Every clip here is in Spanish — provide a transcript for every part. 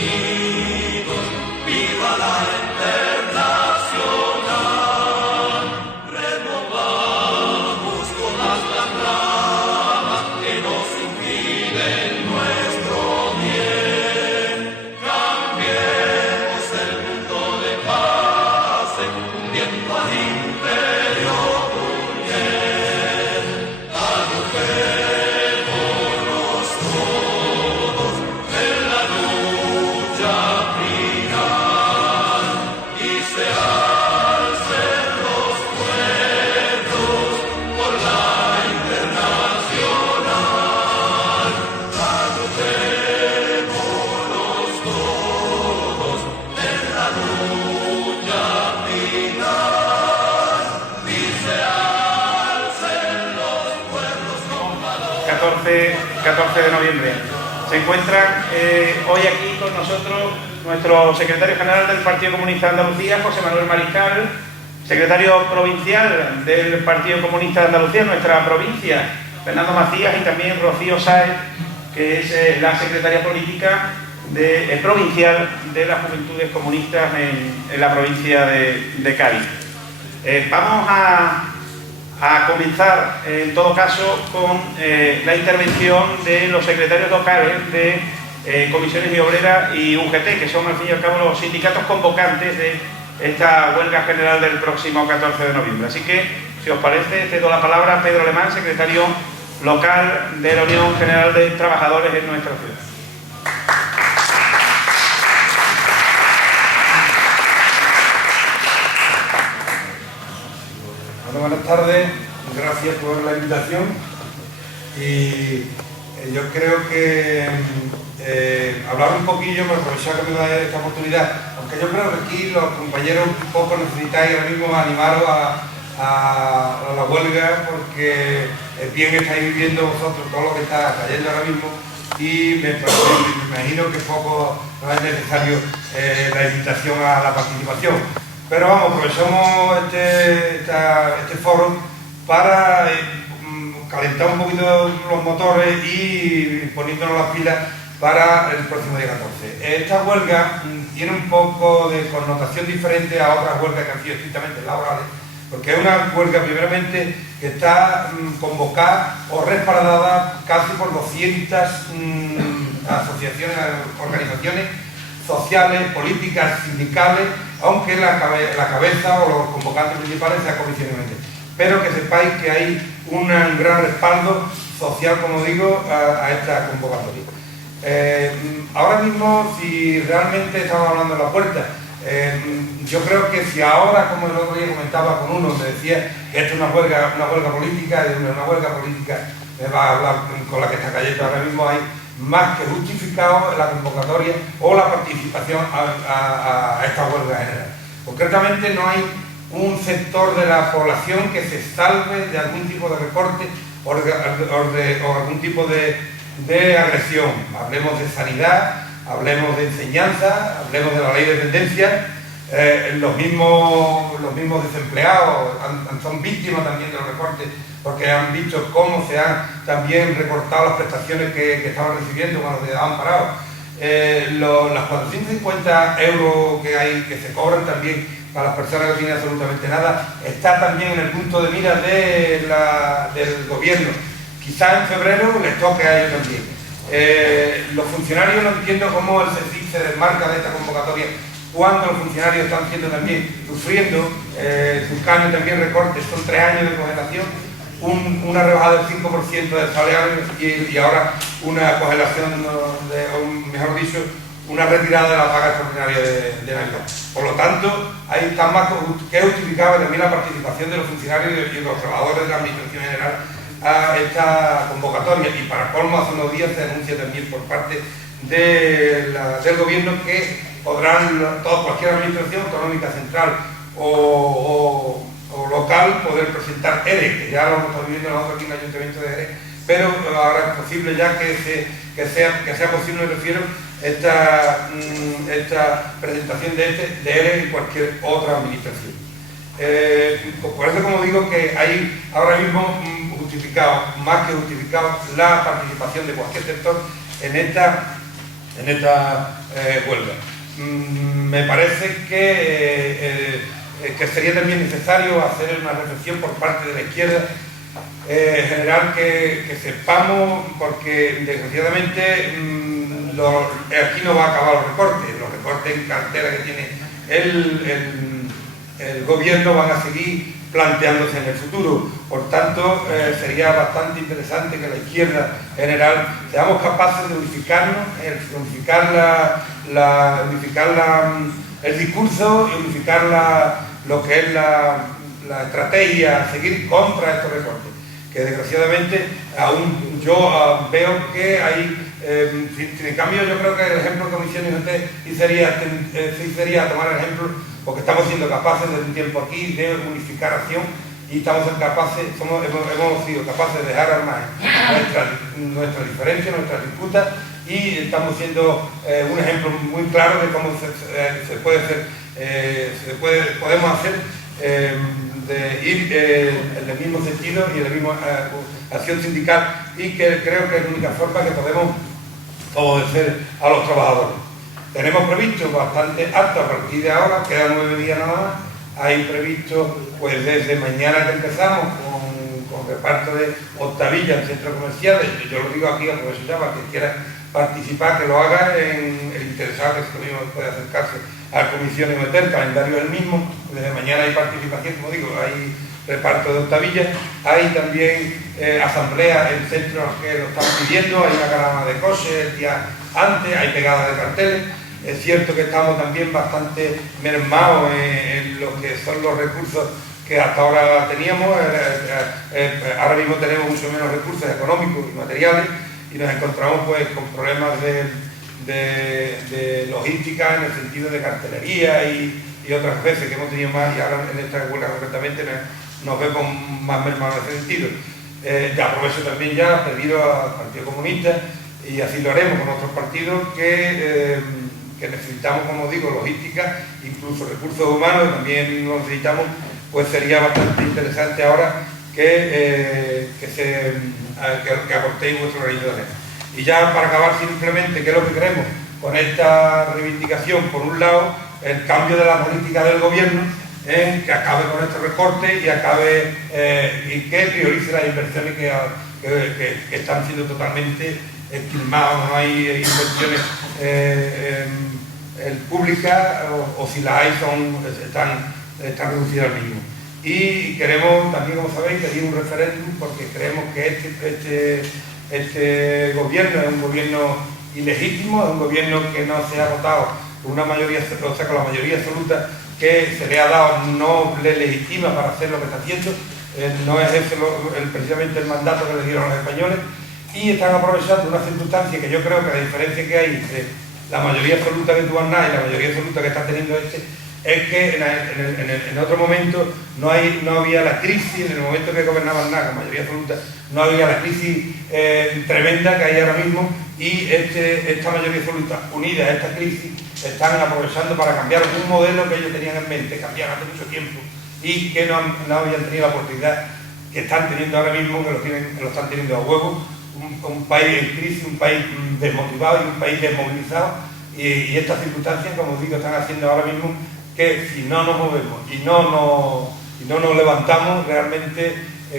unidos, viva la Internacional. Removamos todas las ramas que nos impiden nuestro bien. Cambiemos el mundo de paz, hundiendo al imperio burgués. Agrupémonos todos en la lucha final y se alcen los pueblos por la Internacional. Agrupémonos todos en la lucha final y se alcen los pueblos con valor. 14 de noviembre. Se encuentran hoy aquí con nosotros nuestro secretario general del Partido Comunista de Andalucía, José Manuel Mariscal, secretario provincial del Partido Comunista de Andalucía, nuestra provincia, Fernando Macías, y también Rocío Sáez, que es la secretaria política provincial de las Juventudes Comunistas en la provincia de Cádiz. Vamos a comenzar, en todo caso, con la intervención de los secretarios locales de Comisiones y Obreras y UGT, que son, al fin y al cabo, los sindicatos convocantes de esta huelga general del próximo 14 de noviembre. Así que, si os parece, cedo la palabra a Pedro Alemán, secretario local de la Unión General de Trabajadores en nuestra ciudad. Bueno, buenas tardes, gracias por la invitación y yo creo que hablar un poquillo, me aprovechar que me da esta oportunidad, aunque yo creo que aquí los compañeros un poco necesitáis ahora mismo animaros a la huelga, porque bien estáis viviendo vosotros todo lo que está cayendo ahora mismo y me imagino que poco no es necesario la invitación a la participación. Pero vamos, aprovechamos este foro para calentar un poquito los motores y poniéndonos las pilas para el próximo día 14. Esta huelga tiene un poco de connotación diferente a otras huelgas que han sido estrictamente laborales, porque es una huelga primeramente que está convocada o respaldada casi por 200 asociaciones, organizaciones sociales, políticas, sindicales, aunque la cabeza o los convocantes principales sea Comisiones Obreras. Pero que sepáis que hay un gran respaldo social, como digo, a esta convocatoria. Ahora mismo, si realmente estamos hablando de la puerta, yo creo que si ahora, como el otro día comentaba con uno, me decía que esto es una huelga política, me va a hablar con la que está cayendo ahora mismo, hay más que justificado la convocatoria o la participación a esta huelga general. Concretamente, no hay un sector de la población que se salve de algún tipo de recorte o algún tipo de agresión. Hablemos de sanidad, hablemos de enseñanza, hablemos de la ley de dependencia. Los mismos desempleados son víctimas también de los recortes, porque han visto cómo se han también recortado las prestaciones que estaban recibiendo cuando se han parado. Los 450 euros que se cobran también para las personas que no tienen absolutamente nada, está también en el punto de mira del gobierno. Quizás en febrero les toque a ellos también. Los funcionarios, no entiendo cómo el CECIC se desmarca de esta convocatoria cuando los funcionarios están siendo también sufriendo sus cambios, también recortes, son 3 años de congelación, una rebajada del 5% del salario y ahora una congelación, o mejor dicho, una retirada de la paga extraordinaria de Navidad. Por lo tanto, ahí está más que justificada también la participación de los funcionarios y de los trabajadores de la Administración General a esta convocatoria. Y para colmo, hace unos días se denuncia también por parte del gobierno que podrán cualquier administración autonómica central o local poder presentar ERE, que ya lo estamos viviendo nosotros aquí en el Ayuntamiento de ERE, pero ahora es posible ya que sea posible, me refiero, esta presentación de ERE en cualquier otra administración. Por eso, como digo, que hay ahora mismo justificado, más que justificado, la participación de cualquier sector en esta huelga. Me parece que sería también necesario hacer una reflexión por parte de la izquierda en general, que sepamos, porque desgraciadamente aquí no va a acabar los recortes en cartera que tiene el gobierno van a seguir planteándose en el futuro. Por tanto, sería bastante interesante que la izquierda en general seamos capaces de unificarnos, unificar el discurso y unificar lo que es la estrategia a seguir contra estos recortes, que desgraciadamente aún yo veo que hay, en cambio yo creo que el ejemplo que mencioné usted sería tomar el ejemplo, porque estamos siendo capaces desde un tiempo aquí de unificación y hemos sido capaces de dejar al margen nuestras diferencias, nuestras disputas, y estamos siendo un ejemplo muy claro de cómo podemos hacer de ir en el mismo sentido y en la misma acción sindical, y que creo que es la única forma que podemos favorecer a los trabajadores. Tenemos previsto bastante actos a partir de ahora, quedan 9 días nada más. Hay previsto, pues desde mañana que empezamos con reparto de octavillas en centros comerciales. Yo lo digo aquí a profesor Llama, que quiera participar, que lo haga, el interesado que se mismo puede acercarse a la comisión y meter, calendario es el mismo. Desde mañana hay participación, como digo, hay reparto de octavillas, hay también asambleas en centros que lo están pidiendo, hay una caravana de coches el día antes, hay pegadas de carteles. Es cierto que estamos también bastante mermados en lo que son los recursos que hasta ahora teníamos. Ahora mismo tenemos mucho menos recursos económicos y materiales, y nos encontramos pues con problemas de logística en el sentido de cartelería y otras veces que hemos tenido más, y ahora en esta huelga concretamente nos vemos más mermados en ese sentido. Ya aprovecho también ya pedido al Partido Comunista, y así lo haremos con otros partidos, que necesitamos, como digo, logística, incluso recursos humanos, y también lo necesitamos. Pues sería bastante interesante ahora que aportéis vuestras organizaciones. Y ya para acabar, simplemente, ¿qué es lo que queremos con esta reivindicación? Por un lado, el cambio de la política del gobierno, que acabe con estos recortes y que priorice las inversiones que están siendo totalmente esquilmadas. No hay inversiones públicas, o si las hay están reducidas al mínimo. Y queremos también, como sabéis, pedir un referéndum, porque creemos que este gobierno es un gobierno ilegítimo, es un gobierno que no se ha votado con una mayoría, o sea, con la mayoría absoluta que se le ha dado, no le legitima para hacer lo que está haciendo. No es ese precisamente el mandato que le dieron a los españoles, y están aprovechando una circunstancia que yo creo que la diferencia que hay entre la mayoría absoluta que tuvo Aznar y la mayoría absoluta que está teniendo es que en otro momento no había la crisis. En el momento que gobernaba Aznar con mayoría absoluta no había la crisis tremenda que hay ahora mismo, y esta mayoría absoluta unida a esta crisis están aprovechando para cambiar un modelo que ellos tenían en mente, cambiar hace mucho tiempo, y que no habían tenido la oportunidad que están teniendo ahora mismo, que lo están teniendo a huevo. Un país en crisis, un país desmotivado y un país desmovilizado, y estas circunstancias, como digo, están haciendo ahora mismo que si no nos movemos y no nos levantamos, realmente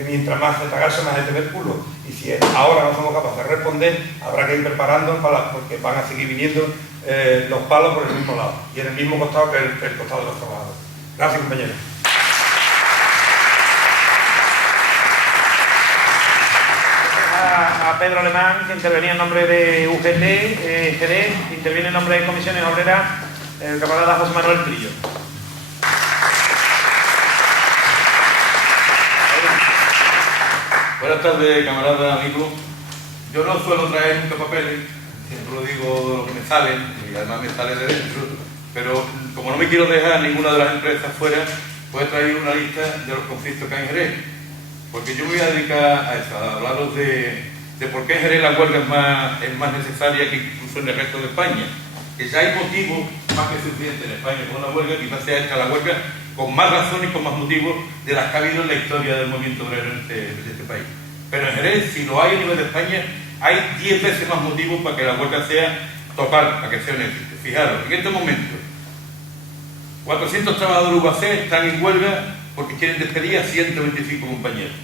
mientras más se tragase, más se ve el culo. Y si ahora no somos capaces de responder, habrá que ir preparando porque van a seguir viniendo los palos por el mismo lado y en el mismo costado que el costado de los trabajadores. Gracias, compañeros. A Pedro Alemán, que intervenía en nombre de UGT, GD, interviene en nombre de Comisiones Obreras, el camarada José Manuel Trillo. Buenas tardes, camaradas, amigos. Yo no suelo traer nunca papeles, siempre lo digo lo que me sale, y además me sale de dentro, pero como no me quiero dejar ninguna de las empresas fuera, pues he traído una lista de los conflictos que hay en Jerez. Porque yo me voy a dedicar a esto, a hablaros de por qué en Jerez la huelga es más necesaria que incluso en el resto de España. Que ya hay motivos más que suficientes en España con una huelga, quizás sea esta la huelga con más razones y con más motivos de las que ha habido en la historia del movimiento obrero en este país. Pero en Jerez, si lo hay a nivel de España, hay 10 veces más motivos para que la huelga sea total, para que sea un éxito. Fijaros, en estos momentos, 400 trabajadores UAC están en huelga porque quieren despedir a 125 compañeros.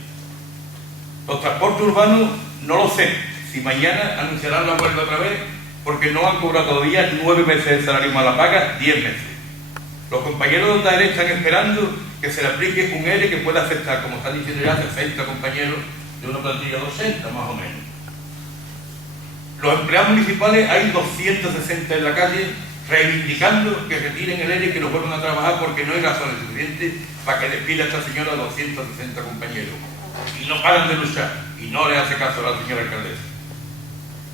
Los transportes urbanos, no lo sé, si mañana anunciarán la huelga otra vez, porque no han cobrado todavía 9 meses de salario más la paga, 10 meses. Los compañeros de Onda Ere están esperando que se le aplique un ERE que pueda afectar, como están diciendo ya, 60 compañeros de una plantilla de 200 más o menos. Los empleados municipales, hay 260 en la calle reivindicando que retiren el ERE y que lo vuelvan a trabajar porque no hay razones suficientes para que despida a esta señora 260 compañeros. Y no paran de luchar, y no le hace caso a la señora alcaldesa.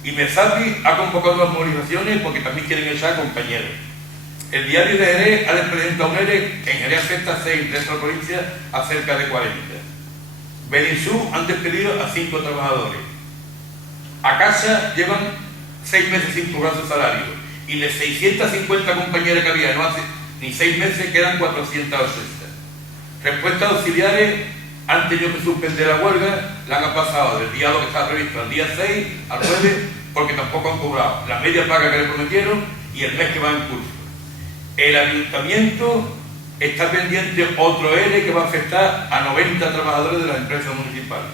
Y Mesapi ha convocado las movilizaciones porque también quieren echar a compañeros. El diario de Jerez ha presentado un ERE que en Jerez afecta a 6, dentro de la provincia a cerca de 40. Beninsú han despedido a 5 trabajadores. A casa llevan 6 meses sin cobrar su salario. Y de 650 compañeras que había no hace ni 6 meses quedan 480. Respuestas auxiliares han tenido que suspender la huelga, la han pasado del día que estaba previsto al día 6 al 9 porque tampoco han cobrado la media paga que le prometieron y el mes que va en curso. El ayuntamiento está pendiente otro ERE que va a afectar a 90 trabajadores de las empresas municipales.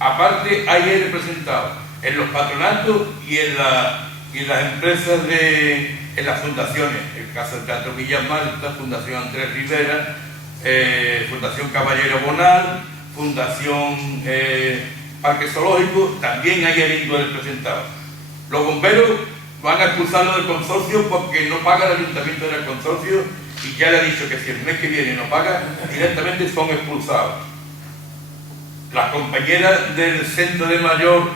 Aparte hay ERE presentados en los patronatos y en las empresas en las fundaciones, el caso del Teatro Villa Marta, Fundación Andrés Rivera, Fundación Caballero Bonal, Fundación Parque Zoológico, también hay ERE presentados. Los bomberos van a expulsarlo del consorcio porque no paga el ayuntamiento del consorcio y ya le ha dicho que si el mes que viene no paga, directamente son expulsados. Las compañeras del centro de mayor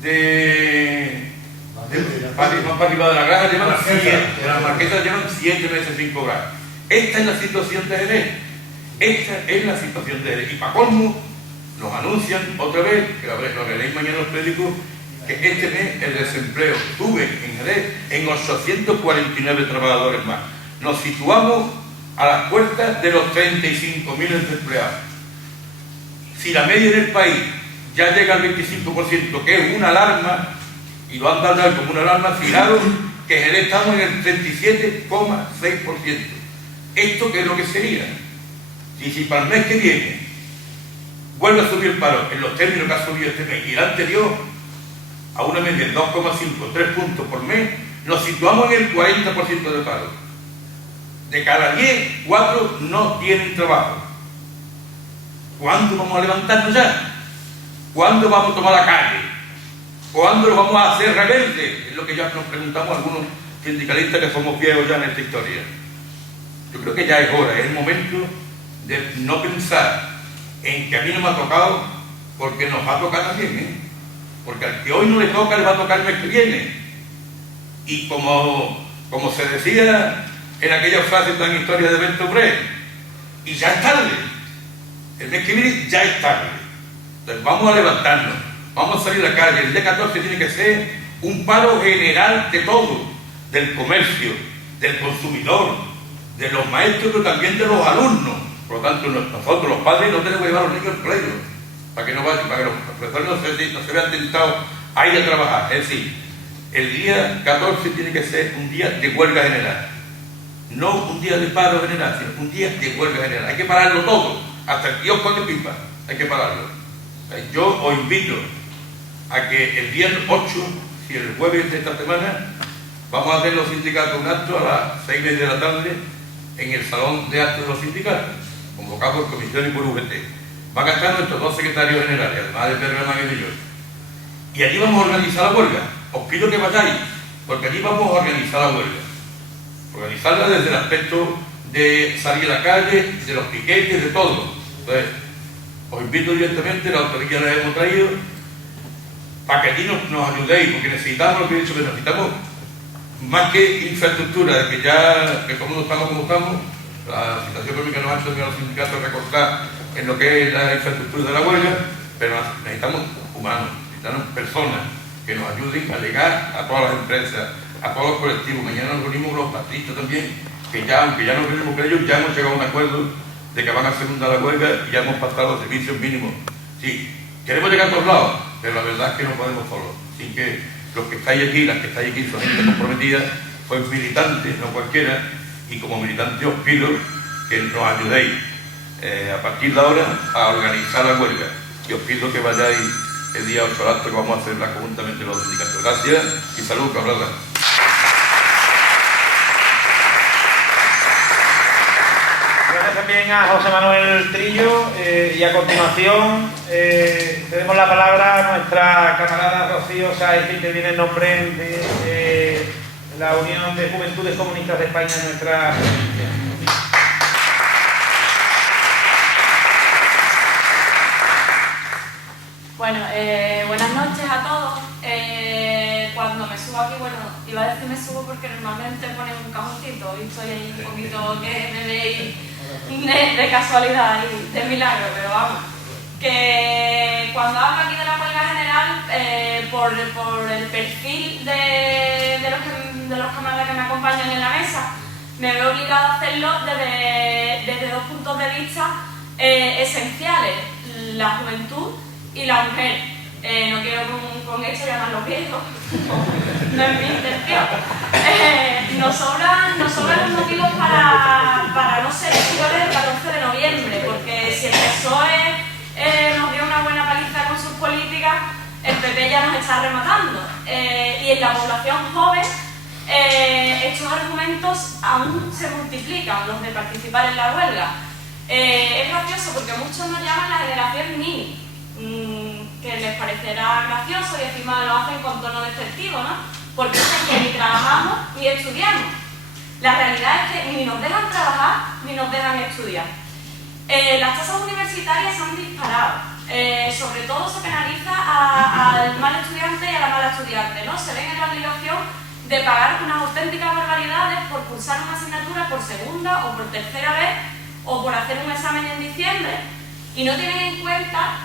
de la Granja llevan 7 meses sin cobrar. Esta es la situación de Jerez. Esta es la situación de Jerez. Y para colmo, nos anuncian otra vez, que lo leéis mañana en los periódicos, que este mes el desempleo sube en Jerez en 849 trabajadores más. Nos situamos a las puertas de los 35.000 desempleados. Si la media del país ya llega al 25%, que es una alarma, y lo han dado como una alarma, fijaros que en Jerez estamos en el 37,6%. ¿Esto qué es lo que sería? Y si para el mes que viene vuelve a subir el paro en los términos que ha subido este mes y el anterior, a una media de 2,5, 3 puntos por mes, nos situamos en el 40% de paro. De cada 10, 4 no tienen trabajo. ¿Cuándo vamos a levantarnos ya? ¿Cuándo vamos a tomar la calle? ¿Cuándo lo vamos a hacer rebelde? Es lo que ya nos preguntamos algunos sindicalistas que somos viejos ya en esta historia. Yo creo que ya es hora, es el momento de no pensar en que a mí no me ha tocado porque nos va a tocar también, ¿eh? Porque al que hoy no le toca, le va a tocar el mes que viene. Y como se decía en aquella frase tan historia de Bertolt Brecht, y ya es tarde. El mes que viene ya es tarde. Entonces vamos a levantarnos, vamos a salir a la calle. El día 14 tiene que ser un paro general de todo, del comercio, del consumidor, de los maestros, pero también de los alumnos. Por lo tanto, nosotros los padres no tenemos que llevar a los niños al colegio, para que los profesores no se vean tentados a ir a trabajar. Es decir, el día 14 tiene que ser un día de huelga general. No un día de paro general, sino un día de huelga general. Hay que pararlo todo, hasta el kiosco de pipa, hay que pararlo. Yo os invito a que el día 8, si el jueves de esta semana, vamos a hacer los sindicatos un acto a las 6:30 de la tarde en el salón de actos de los sindicatos, convocado por comisión y por UGT. Van a estar nuestros 2 secretarios generales, además de Pedro Hernández y yo. Y allí vamos a organizar la huelga. Os pido que vayáis, porque allí vamos a organizar la huelga. Organizarla desde el aspecto de salir a la calle, de los piquetes, de todo. Entonces, os invito directamente, la autoridad la hemos traído, para que allí nos ayudéis, porque necesitamos lo que he dicho, que necesitamos más que infraestructura, de que como estamos, la situación económica nos ha hecho a los sindicatos recortar en lo que es la infraestructura de la huelga, pero necesitamos humanos, necesitamos personas que nos ayuden a llegar a todas las empresas, a todos los colectivos. Mañana nos reunimos con los taxistas también, que ya, aunque ya nos reunimos con ellos, ya hemos llegado a un acuerdo de que van a secundar la huelga y ya hemos pactado los servicios mínimos. Sí, queremos llegar a todos lados, pero la verdad es que no podemos solos, sin que los que estáis aquí, las que estáis aquí son gente comprometida pues militantes, no cualquiera, y como militante os pido que nos ayudéis a partir de ahora a organizar la huelga, y os pido que vayáis el día 8 al acto que vamos a hacer conjuntamente los sindicatos. Gracias y salud, camaradas. Gracias también a José Manuel Trillo, y a continuación tenemos la palabra a nuestra camarada Rocío Sáez, que interviene en nombre de la Unión de Juventudes Comunistas de España, nuestra... Bueno, buenas noches a todos. Cuando me subo aquí, bueno, iba a decir me subo porque normalmente ponen un cajoncito. Hoy estoy ahí un poquito que me veis de casualidad y de milagro, pero vamos. Que cuando hablo aquí de la huelga general, por el perfil de los camaradas que me acompañan en la mesa, me veo obligado a hacerlo desde dos puntos de vista esenciales: la juventud y la mujer. No quiero con esto llamar los viejos, no es mi intención. Nos sobran los motivos para no ser exteriores el 14 de noviembre, porque si el PSOE nos dio una buena paliza con sus políticas, el PP ya nos está rematando. Y en la población joven, estos argumentos aún se multiplican, los de participar en la huelga. Es gracioso porque muchos nos llaman la generación mini, que les parecerá gracioso y encima lo hacen con tono despectivo, ¿no? Porque dicen que ni trabajamos ni estudiamos. La realidad es que ni nos dejan trabajar ni nos dejan estudiar. Las tasas universitarias se han disparado. Sobre todo se penaliza al mal estudiante y a la mala estudiante, ¿no? Se ven en la obligación de pagar unas auténticas barbaridades por cursar una asignatura por segunda o por tercera vez, o por hacer un examen en diciembre, y no tienen en cuenta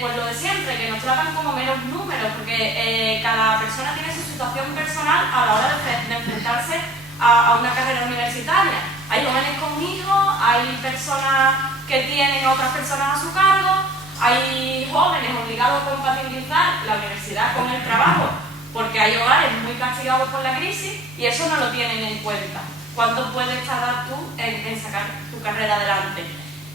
pues lo de siempre, que nos tratan como meros números, porque cada persona tiene su situación personal a la hora de enfrentarse a una carrera universitaria. Hay jóvenes con hijos, hay personas que tienen a otras personas a su cargo, hay jóvenes obligados a compatibilizar la universidad con el trabajo, porque hay hogares muy castigados por la crisis y eso no lo tienen en cuenta. ¿Cuánto puedes tardar tú en sacar tu carrera adelante?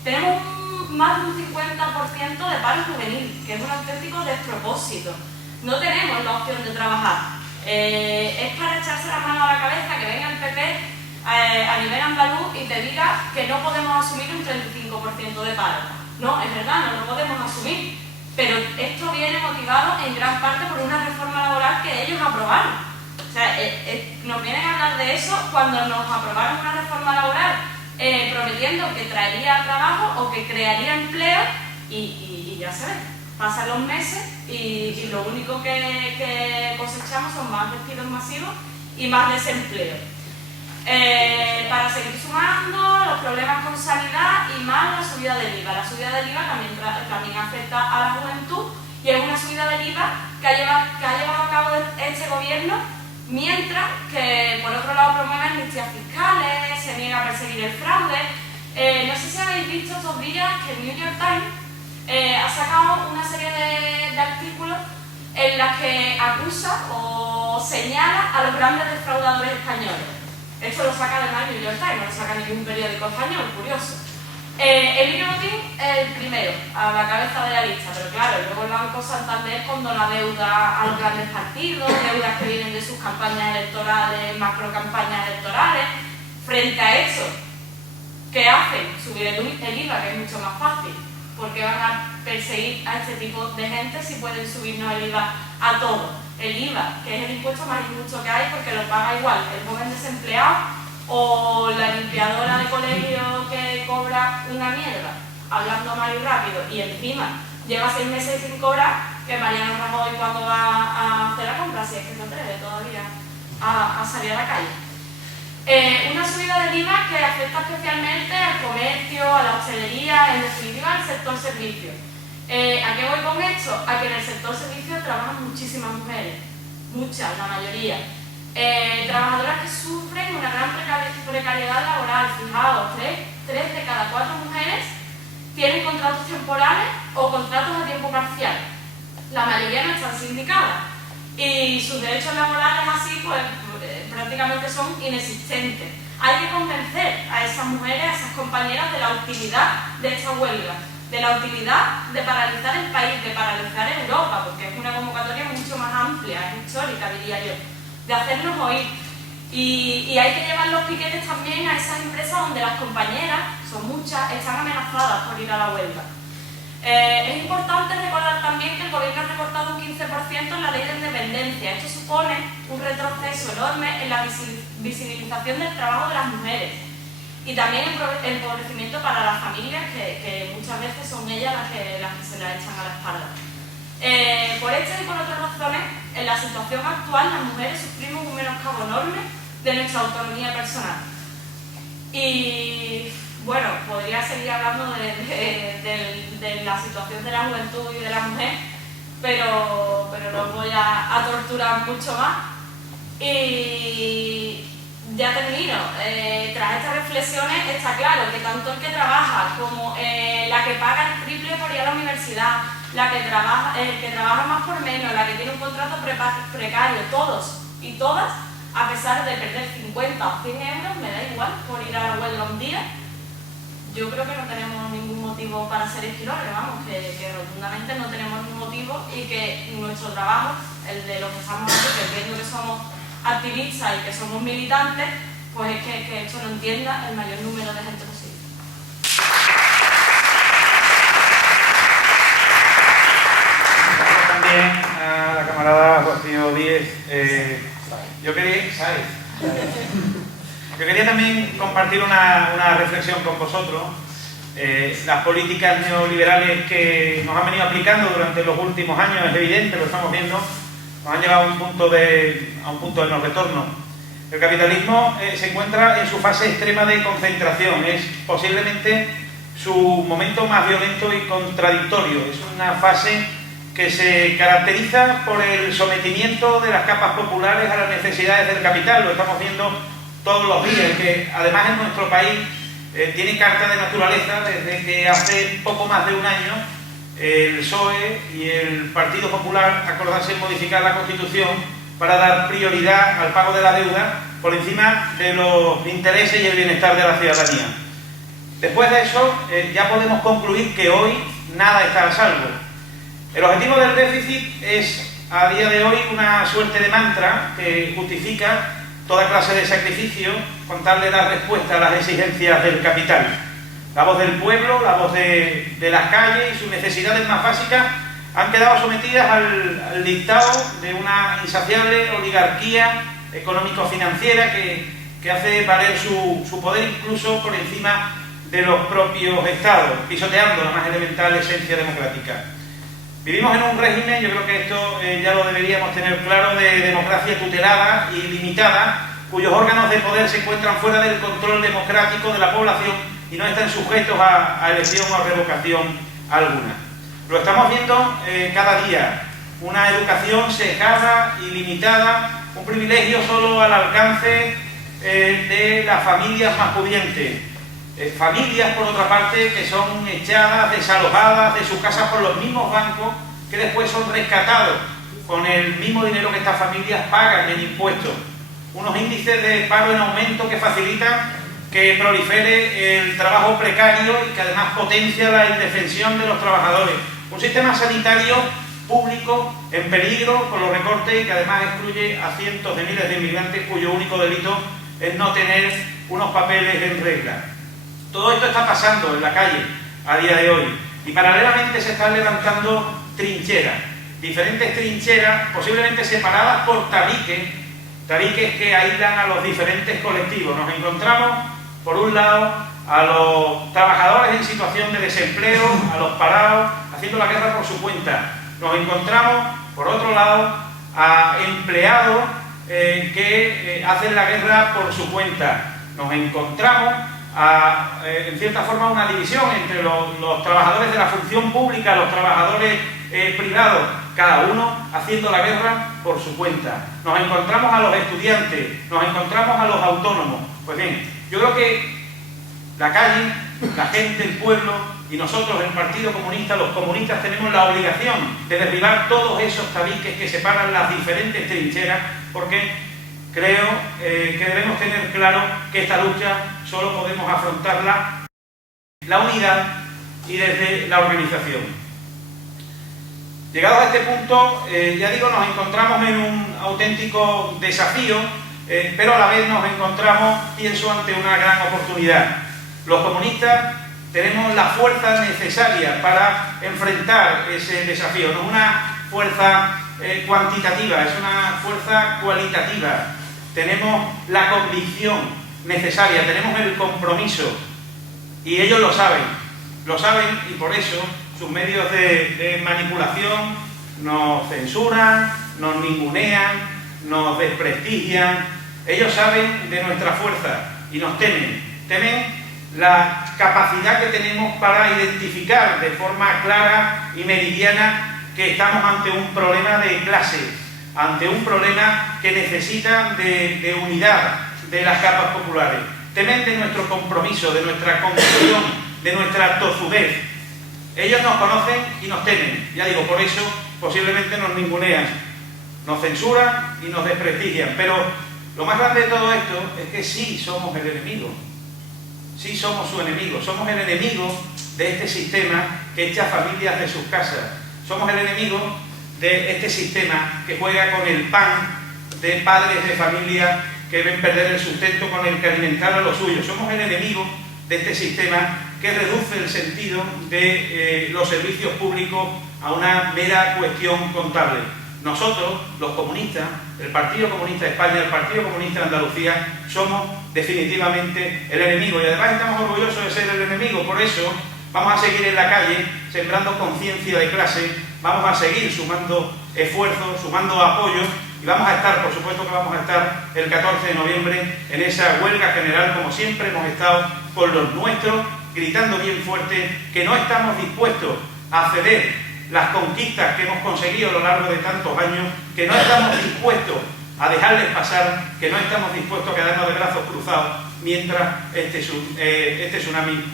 Tenemos más de un 50% de paro juvenil, que es un auténtico despropósito. No tenemos la opción de trabajar. Es para echarse la mano a la cabeza que venga el PP a nivel andaluz y te diga que no podemos asumir un 35% de paro. No, es verdad, no lo podemos asumir, pero esto viene motivado en gran parte por una reforma laboral que ellos aprobaron. O sea, nos vienen a hablar de eso cuando nos aprobaron una reforma laboral prometiendo que traería trabajo o que crearía empleo y ya se ve, pasan los meses y lo único que cosechamos son más despidos masivos y más desempleo. Para seguir sumando los problemas con sanidad y más la subida del IVA. La subida del IVA también afecta a la juventud y es una subida del IVA que ha llevado a cabo este gobierno, mientras que por otro lado promueve amnistías fiscales, se niega a perseguir el fraude. No sé si habéis visto estos días que el New York Times ha sacado una serie de artículos en las que acusa o señala a los grandes defraudadores españoles. Esto lo saca además el New York Times, no lo saca ningún periódico español, curioso. Emilio Botín es el primero, a la cabeza de la lista, pero claro, luego el Banco Santander condona deuda a los grandes partidos, deudas que vienen de sus campañas electorales, macrocampañas electorales. Frente a eso, ¿qué hacen? Subir el IVA, que es mucho más fácil, porque van a perseguir a este tipo de gente si pueden subirnos el IVA a todos. El IVA, que es el impuesto más injusto que hay porque lo paga igual el joven desempleado o la limpiadora de colegio que cobra una mierda, hablando mal y rápido, y encima lleva 6 meses sin cobrar, que Mariano Rajoy cuando va a hacer la compra, si es que se atreve todavía a salir a la calle. Una subida del IVA que afecta especialmente al comercio, a la hostelería, en definitiva al sector servicios. ¿A qué voy con esto? A que en el sector servicios trabajan muchísimas mujeres, muchas, la mayoría. Trabajadoras que sufren una gran precariedad laboral. Fijaos, 3 de cada 4 mujeres tienen contratos temporales o contratos a tiempo parcial. La mayoría no están sindicadas y sus derechos laborales así pues prácticamente prácticamente son inexistentes. Hay que convencer a esas mujeres, a esas compañeras de la utilidad de esta huelga, de la utilidad de paralizar el país, de paralizar Europa, porque es una convocatoria mucho más amplia, es histórica, diría yo, de hacernos oír. Y hay que llevar los piquetes también a esas empresas donde las compañeras, son muchas, están amenazadas por ir a la huelga. Es importante recordar también que el gobierno ha recortado un 15% en la ley de independencia. Esto supone un retroceso enorme en la visibilización del trabajo de las mujeres y también el empobrecimiento para las familias, que muchas veces son ellas las que se las echan a la espalda. Por estas y por otras razones, en la situación actual las mujeres sufrimos un menoscabo enorme de nuestra autonomía personal. Y bueno, podría seguir hablando de la situación de la juventud y de la mujer, pero no voy a torturar mucho más. Y ya termino. Tras estas reflexiones está claro que tanto el que trabaja como la que paga el triple por ir a la universidad, el que trabaja más por menos, la que tiene un contrato precario, todos y todas, a pesar de perder 50 o 100 euros, me da igual por ir a la huelga un día. Yo creo que no tenemos ningún motivo para ser esquilores, vamos, que rotundamente no tenemos ningún motivo y que nuestro trabajo, el de los que estamos aquí, que viendo que somos activistas y que somos militantes, pues es que esto lo entienda el mayor número de gente posible. También a la camarada Rocío Díez, yo quería también compartir una reflexión con vosotros. Las políticas neoliberales que nos han venido aplicando durante los últimos años, es evidente, lo estamos viendo, nos han llevado a un punto de no retorno. El capitalismo se encuentra en su fase extrema de concentración, es posiblemente su momento más violento y contradictorio. Es una fase que se caracteriza por el sometimiento de las capas populares a las necesidades del capital. Lo estamos viendo todos los días, que además en nuestro país tiene carta de naturaleza desde que hace poco más de un año el PSOE y el Partido Popular acordasen modificar la Constitución para dar prioridad al pago de la deuda por encima de los intereses y el bienestar de la ciudadanía. Después de eso, ya podemos concluir que hoy nada está a salvo. El objetivo del déficit es, a día de hoy, una suerte de mantra que justifica toda clase de sacrificio con tal de dar respuesta a las exigencias del capital. La voz del pueblo, la voz de las calles y sus necesidades más básicas han quedado sometidas al dictado de una insaciable oligarquía económico-financiera que hace valer su poder incluso por encima de los propios estados, pisoteando la más elemental esencia democrática. Vivimos en un régimen, yo creo que esto ya lo deberíamos tener claro, de democracia tutelada y limitada, cuyos órganos de poder se encuentran fuera del control democrático de la población y no están sujetos a elección o revocación alguna. Lo estamos viendo cada día, una educación sesgada y limitada, un privilegio solo al alcance de las familias más pudientes. Familias, por otra parte, que son echadas, desalojadas de sus casas por los mismos bancos, que después son rescatados con el mismo dinero que estas familias pagan en impuestos. Unos índices de paro en aumento que facilitan que prolifere el trabajo precario y que además potencia la indefensión de los trabajadores. Un sistema sanitario público en peligro con los recortes y que además excluye a cientos de miles de inmigrantes cuyo único delito es no tener unos papeles en regla. Todo esto está pasando en la calle a día de hoy y paralelamente se están levantando trincheras, diferentes trincheras posiblemente separadas por tabiques que aíslan a los diferentes colectivos. Nos encontramos, por un lado, a los trabajadores en situación de desempleo, a los parados, haciendo la guerra por su cuenta. Nos encontramos, por otro lado, a empleados que hacen la guerra por su cuenta. Nos encontramos en cierta forma una división entre los trabajadores de la función pública, los trabajadores privados, cada uno haciendo la guerra por su cuenta. Nos encontramos a los estudiantes, nos encontramos a los autónomos. Pues bien, yo creo que la calle, la gente, el pueblo y nosotros, el Partido Comunista, los comunistas, tenemos la obligación de derribar todos esos tabiques que separan las diferentes trincheras, porque creo que debemos tener claro que esta lucha solo podemos afrontarla la unidad y desde la organización. Llegados a este punto, ya digo, nos encontramos en un auténtico desafío, pero a la vez nos encontramos, pienso, ante una gran oportunidad. Los comunistas tenemos la fuerza necesaria para enfrentar ese desafío. No es una fuerza cuantitativa, es una fuerza cualitativa. Tenemos la convicción necesaria, tenemos el compromiso, y ellos lo saben y por eso sus medios de manipulación nos censuran, nos ningunean, nos desprestigian. Ellos saben de nuestra fuerza y nos temen la capacidad que tenemos para identificar de forma clara y meridiana que estamos ante un problema de clase, ante un problema que necesita de unidad de las capas populares. Temen de nuestro compromiso, de nuestra convicción, de nuestra tozudez. Ellos nos conocen y nos temen. Ya digo, por eso posiblemente nos ningunean, nos censuran y nos desprestigian. Pero lo más grande de todo esto es que sí somos el enemigo. Sí somos su enemigo. Somos el enemigo de este sistema que echa familias de sus casas. Somos el enemigo de este sistema que juega con el pan de padres de familia que ven perder el sustento con el que alimentar a los suyos. Somos el enemigo de este sistema que reduce el sentido de los servicios públicos a una mera cuestión contable. Nosotros, los comunistas, el Partido Comunista de España, el Partido Comunista de Andalucía, somos definitivamente el enemigo y además estamos orgullosos de ser el enemigo. Por eso vamos a seguir en la calle sembrando conciencia de clase, vamos a seguir sumando esfuerzos, sumando apoyo y vamos a estar, por supuesto que vamos a estar el 14 de noviembre en esa huelga general, como siempre hemos estado con los nuestros, gritando bien fuerte que no estamos dispuestos a ceder las conquistas que hemos conseguido a lo largo de tantos años, que no estamos dispuestos a dejarles pasar, que no estamos dispuestos a quedarnos de brazos cruzados mientras este tsunami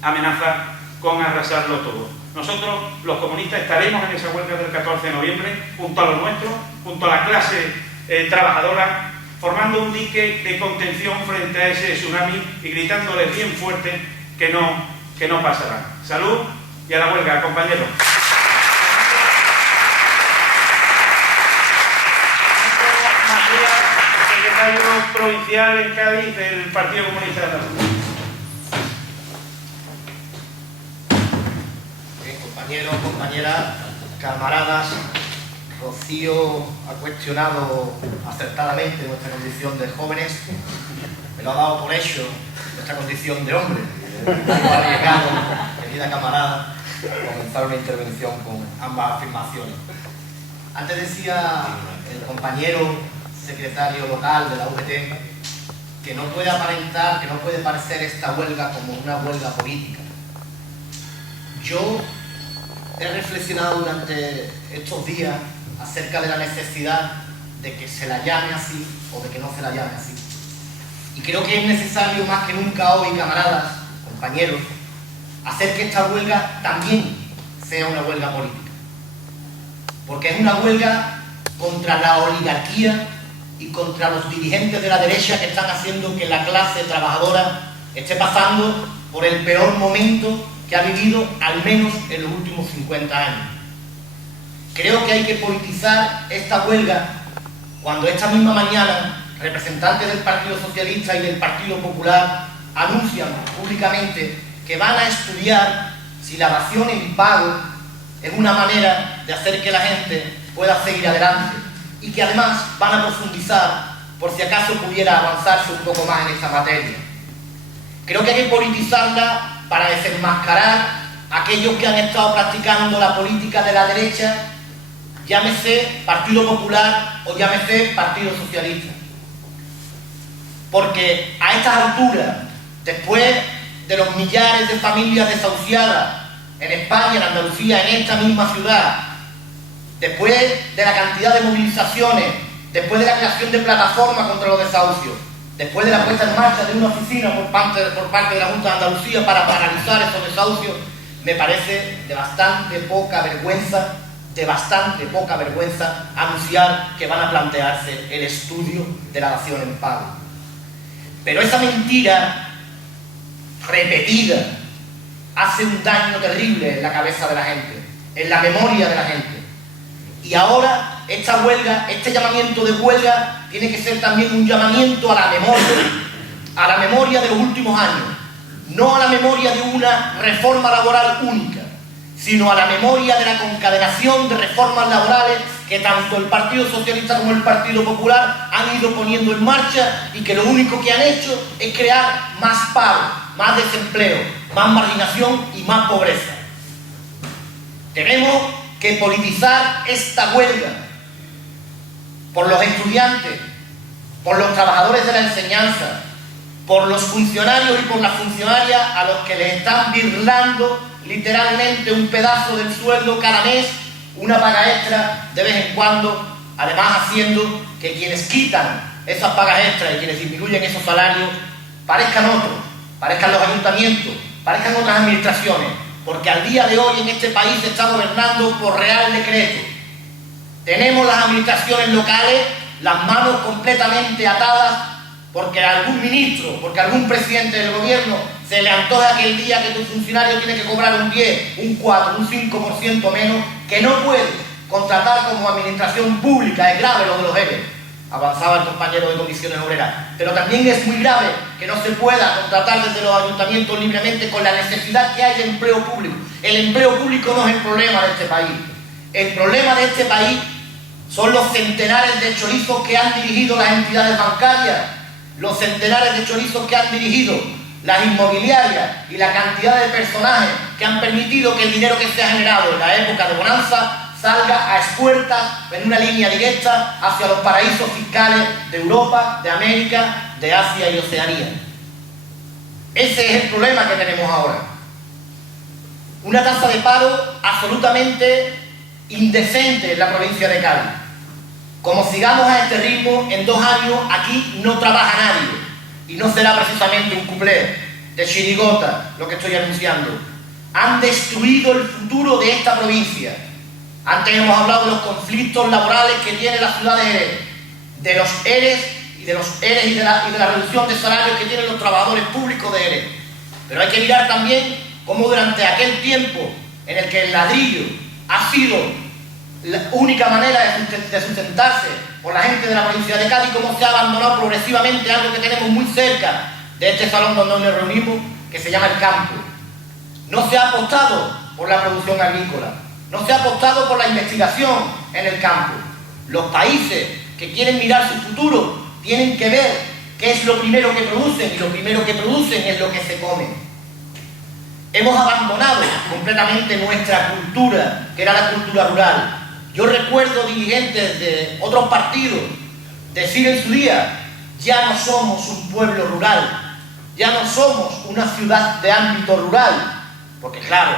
amenaza con arrasarlo todo. Nosotros, los comunistas, estaremos en esa huelga del 14 de noviembre, junto a los nuestros, junto a la clase trabajadora, formando un dique de contención frente a ese tsunami y gritándoles bien fuerte que no pasará. Salud y a la huelga, compañeros. Secretario provincial en Cádiz del Partido Comunista de Andalucía. Compañeros, compañeras, camaradas, Rocío ha cuestionado acertadamente nuestra condición de jóvenes, me lo ha dado por hecho nuestra condición de hombre. Ha arriesgado, querida camarada, comenzar una intervención con ambas afirmaciones. Antes decía el compañero secretario local de la UGT que no puede aparentar, que no puede parecer esta huelga como una huelga política. Yo he reflexionado durante estos días acerca de la necesidad de que se la llame así o de que no se la llame así. Y creo que es necesario más que nunca hoy, camaradas, compañeros, hacer que esta huelga también sea una huelga política. Porque es una huelga contra la oligarquía y contra los dirigentes de la derecha que están haciendo que la clase trabajadora esté pasando por el peor momento que ha vivido al menos en los últimos 50 años. Creo que hay que politizar esta huelga cuando esta misma mañana representantes del Partido Socialista y del Partido Popular anuncian públicamente que van a estudiar si la dación en pago es una manera de hacer que la gente pueda seguir adelante y que además van a profundizar por si acaso pudiera avanzarse un poco más en esta materia. Creo que hay que politizarla para desenmascarar a aquellos que han estado practicando la política de la derecha, llámese Partido Popular o llámese Partido Socialista. Porque a estas alturas, después de los millares de familias desahuciadas en España, en Andalucía, en esta misma ciudad, después de la cantidad de movilizaciones, después de la creación de plataformas contra los desahucios, después de la puesta en marcha de una oficina por parte de la Junta de Andalucía para paralizar estos desahucios, me parece de bastante poca vergüenza de bastante poca vergüenza anunciar que van a plantearse el estudio de la dación en pago. Pero esa mentira repetida hace un daño terrible en la cabeza de la gente, en la memoria de la gente. Y ahora esta huelga, este llamamiento de huelga tiene que ser también un llamamiento a la memoria de los últimos años, no a la memoria de una reforma laboral única, sino a la memoria de la concadenación de reformas laborales que tanto el Partido Socialista como el Partido Popular han ido poniendo en marcha y que lo único que han hecho es crear más paro, más desempleo, más marginación y más pobreza. Tenemos que politizar esta huelga por los estudiantes, por los trabajadores de la enseñanza, por los funcionarios y por las funcionarias a los que les están birlando literalmente un pedazo del sueldo cada mes, una paga extra de vez en cuando, además haciendo que quienes quitan esas pagas extras y quienes disminuyen esos salarios parezcan otros, parezcan los ayuntamientos, parezcan otras administraciones, porque al día de hoy en este país se está gobernando por real decreto. Tenemos las administraciones locales las manos completamente atadas porque algún ministro, porque algún presidente del gobierno se le antoja que el día que tu funcionario tiene que cobrar un 10, un 4, un 5% menos, que no puede contratar como administración pública. Es grave lo de los ERE, avanzaba el compañero de Comisiones Obreras, pero también es muy grave que no se pueda contratar desde los ayuntamientos libremente con la necesidad que hay de empleo público. El empleo público no es el problema de este país. El problema de este país son los centenares de chorizos que han dirigido las entidades bancarias, los centenares de chorizos que han dirigido las inmobiliarias y la cantidad de personajes que han permitido que el dinero que se ha generado en la época de bonanza salga a expuertas en una línea directa hacia los paraísos fiscales de Europa, de América, de Asia y Oceanía. Ese es el problema que tenemos ahora. Una tasa de paro absolutamente indecente en la provincia de Cádiz. Como sigamos a este ritmo, en 2 años aquí no trabaja nadie. Y no será precisamente un cuplé de chirigota lo que estoy anunciando. Han destruido el futuro de esta provincia. Antes hemos hablado de los conflictos laborales que tiene la ciudad de Jerez, de los ERES y de la reducción de salarios que tienen los trabajadores públicos de Jerez. Pero hay que mirar también cómo durante aquel tiempo en el que el ladrillo ha sido la única manera de sustentarse por la gente de la provincia de Cádiz, cómo se ha abandonado progresivamente algo que tenemos muy cerca de este salón donde nos reunimos, que se llama el campo. No se ha apostado por la producción agrícola, no se ha apostado por la investigación en el campo. Los países que quieren mirar su futuro tienen que ver qué es lo primero que producen, y lo primero que producen es lo que se comen. Hemos abandonado completamente nuestra cultura, que era la cultura rural. Yo recuerdo dirigentes de otros partidos decir en su día: ya no somos un pueblo rural, ya no somos una ciudad de ámbito rural, porque claro,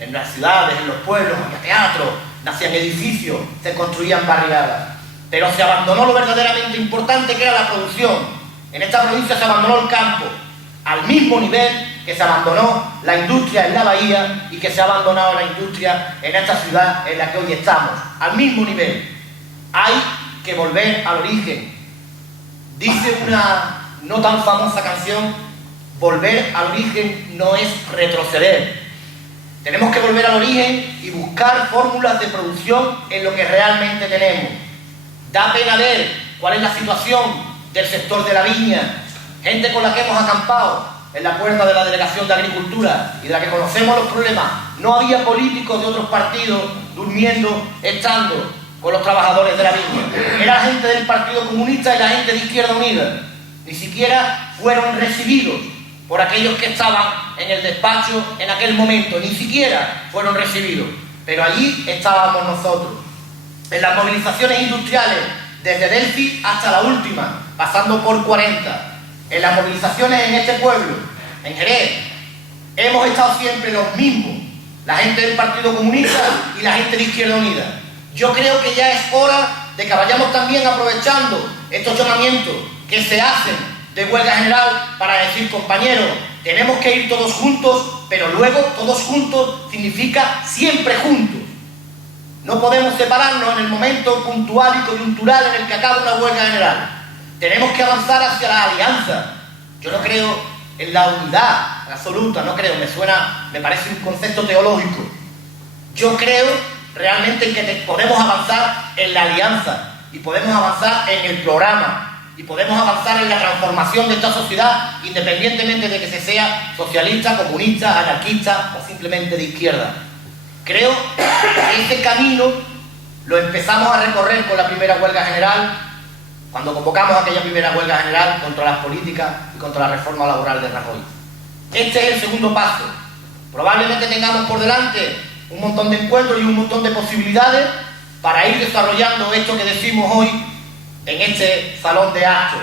en las ciudades, en los pueblos, había teatro, nacían edificios, se construían barriadas, pero se abandonó lo verdaderamente importante, que era la producción. En esta provincia se abandonó el campo, al mismo nivel que se abandonó la industria en la bahía y que se ha abandonado la industria en esta ciudad en la que hoy estamos, al mismo nivel. Hay que volver al origen. Dice una no tan famosa canción: volver al origen no es retroceder. Tenemos que volver al origen y buscar fórmulas de producción en lo que realmente tenemos. Da pena ver cuál es la situación del sector de la viña, gente con la que hemos acampado en la puerta de la Delegación de Agricultura y de la que conocemos los problemas. No había políticos de otros partidos durmiendo, estando con los trabajadores de la viña. Era la gente del Partido Comunista y la gente de Izquierda Unida. Ni siquiera fueron recibidos por aquellos que estaban en el despacho en aquel momento. Ni siquiera fueron recibidos. Pero allí estábamos nosotros. En las movilizaciones industriales, desde Delphi hasta la última, pasando por 40. En las movilizaciones en este pueblo, en Jerez, hemos estado siempre los mismos, la gente del Partido Comunista y la gente de Izquierda Unida. Yo creo que ya es hora de que vayamos también aprovechando estos llamamientos que se hacen de huelga general para decir: compañeros, tenemos que ir todos juntos, pero luego todos juntos significa siempre juntos. No podemos separarnos en el momento puntual y coyuntural en el que acaba una huelga general. Tenemos que avanzar hacia la alianza. Yo no creo en la unidad absoluta, no creo, me parece un concepto teológico. Yo creo realmente en que podemos avanzar en la alianza y podemos avanzar en el programa y podemos avanzar en la transformación de esta sociedad independientemente de que se sea socialista, comunista, anarquista o simplemente de izquierda. Creo que este camino lo empezamos a recorrer con la primera huelga general, cuando convocamos aquella primera huelga general contra las políticas y contra la reforma laboral de Rajoy. Este es el segundo paso. Probablemente tengamos por delante un montón de encuentros y un montón de posibilidades para ir desarrollando esto que decimos hoy en este salón de actos.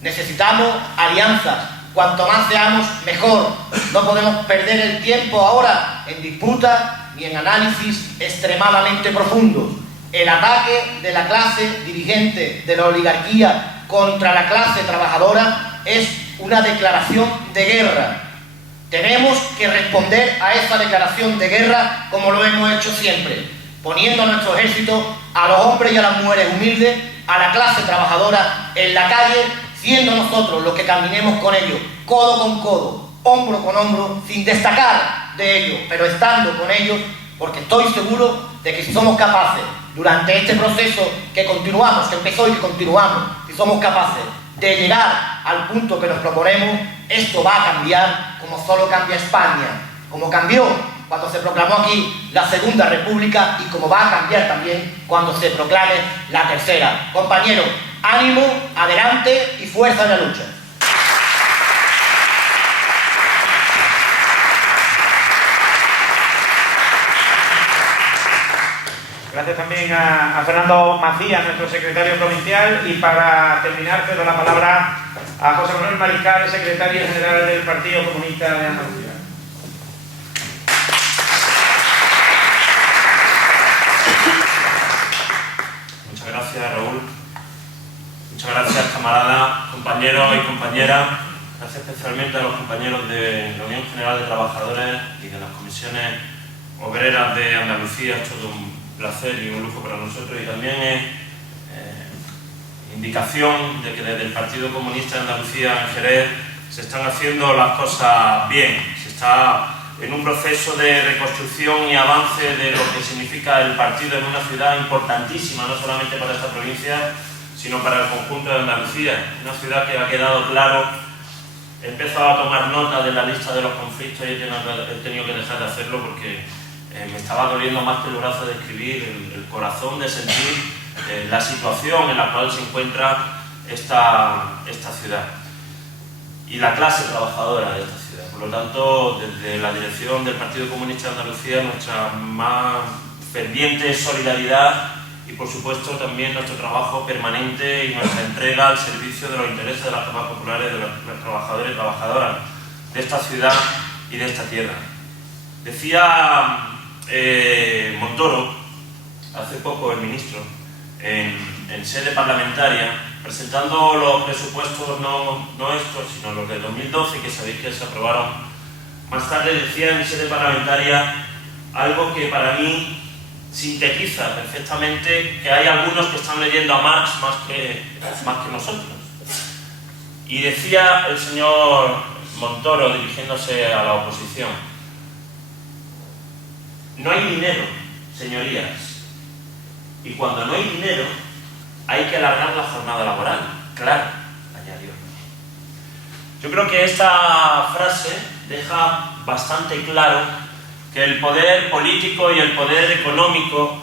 Necesitamos alianzas. Cuanto más seamos, mejor. No podemos perder el tiempo ahora en disputas ni en análisis extremadamente profundos. El ataque de la clase dirigente, de la oligarquía contra la clase trabajadora es una declaración de guerra. Tenemos que responder a esa declaración de guerra como lo hemos hecho siempre, poniendo a nuestro ejército, a los hombres y a las mujeres humildes, a la clase trabajadora en la calle, siendo nosotros los que caminemos con ellos, codo con codo, hombro con hombro, sin destacar de ellos, pero estando con ellos, porque estoy seguro de que si somos capaces, durante este proceso que continuamos, que empezó y que continuamos, si somos capaces de llegar al punto que nos proponemos, esto va a cambiar como solo cambia España, como cambió cuando se proclamó aquí la Segunda República y como va a cambiar también cuando se proclame la Tercera. Compañeros, ánimo, adelante y fuerza en la lucha. Gracias también a Fernando Macías, nuestro secretario provincial, y para terminar cedo la palabra a José Manuel Mariscal, secretario general del Partido Comunista de Andalucía. Muchas gracias, Raúl. Muchas gracias, camaradas, compañeros y compañeras. Gracias especialmente a los compañeros de la Unión General de Trabajadores y de las comisiones obreras de Andalucía. Es todo un placer y un lujo para nosotros, y también es indicación de que desde el Partido Comunista de Andalucía en Jerez se están haciendo las cosas bien. Se está en un proceso de reconstrucción y avance de lo que significa el partido en una ciudad importantísima, no solamente para esta provincia, sino para el conjunto de Andalucía. Una ciudad que ha quedado claro, he empezado a tomar nota de la lista de los conflictos y he tenido que dejar de hacerlo porque me estaba doliendo más que el brazo de escribir, el corazón de sentir la situación en la cual se encuentra esta ciudad y la clase trabajadora de esta ciudad. Por lo tanto, desde la dirección del Partido Comunista de Andalucía, nuestra más ferviente solidaridad y, por supuesto, también nuestro trabajo permanente y nuestra entrega al servicio de los intereses de las capas populares, de los trabajadores y trabajadoras de esta ciudad y de esta tierra. Decía Montoro, hace poco el ministro, en sede parlamentaria, presentando los presupuestos no estos, sino los de 2012, que sabéis que se aprobaron más tarde, decía en sede parlamentaria algo que para mí sintetiza perfectamente que hay algunos que están leyendo a Marx más que nosotros. Y decía el señor Montoro, dirigiéndose a la oposición: no hay dinero, señorías, y cuando no hay dinero hay que alargar la jornada laboral. Claro, añadió. Yo creo que esta frase deja bastante claro que el poder político y el poder económico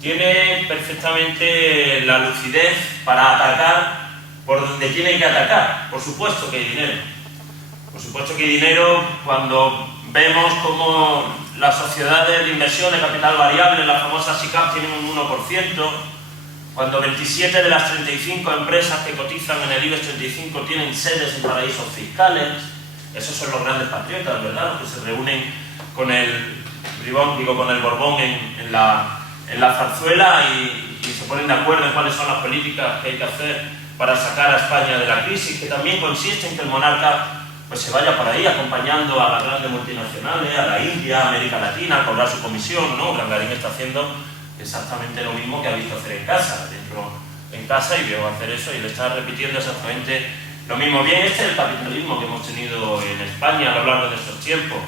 tiene perfectamente la lucidez para atacar por donde tienen que atacar. Por supuesto que hay dinero. Por supuesto que hay dinero cuando vemos cómo las sociedades de inversión de capital variable, las famosas SICAP, tienen un 1%, cuando 27 de las 35 empresas que cotizan en el IBEX 35 tienen sedes en paraísos fiscales. Esos son los grandes patriotas, ¿verdad?, los que se reúnen con el Borbón en la zarzuela y se ponen de acuerdo en cuáles son las políticas que hay que hacer para sacar a España de la crisis, que también consiste en que el monarca pues se vaya por ahí acompañando a las grandes multinacionales, a la India, a América Latina, a cobrar su comisión, ¿no? Grangarín está haciendo exactamente lo mismo que ha visto hacer en casa. Dentro en casa y veo hacer eso y le está repitiendo exactamente lo mismo. Bien, este es el capitalismo que hemos tenido en España a lo largo de estos tiempos.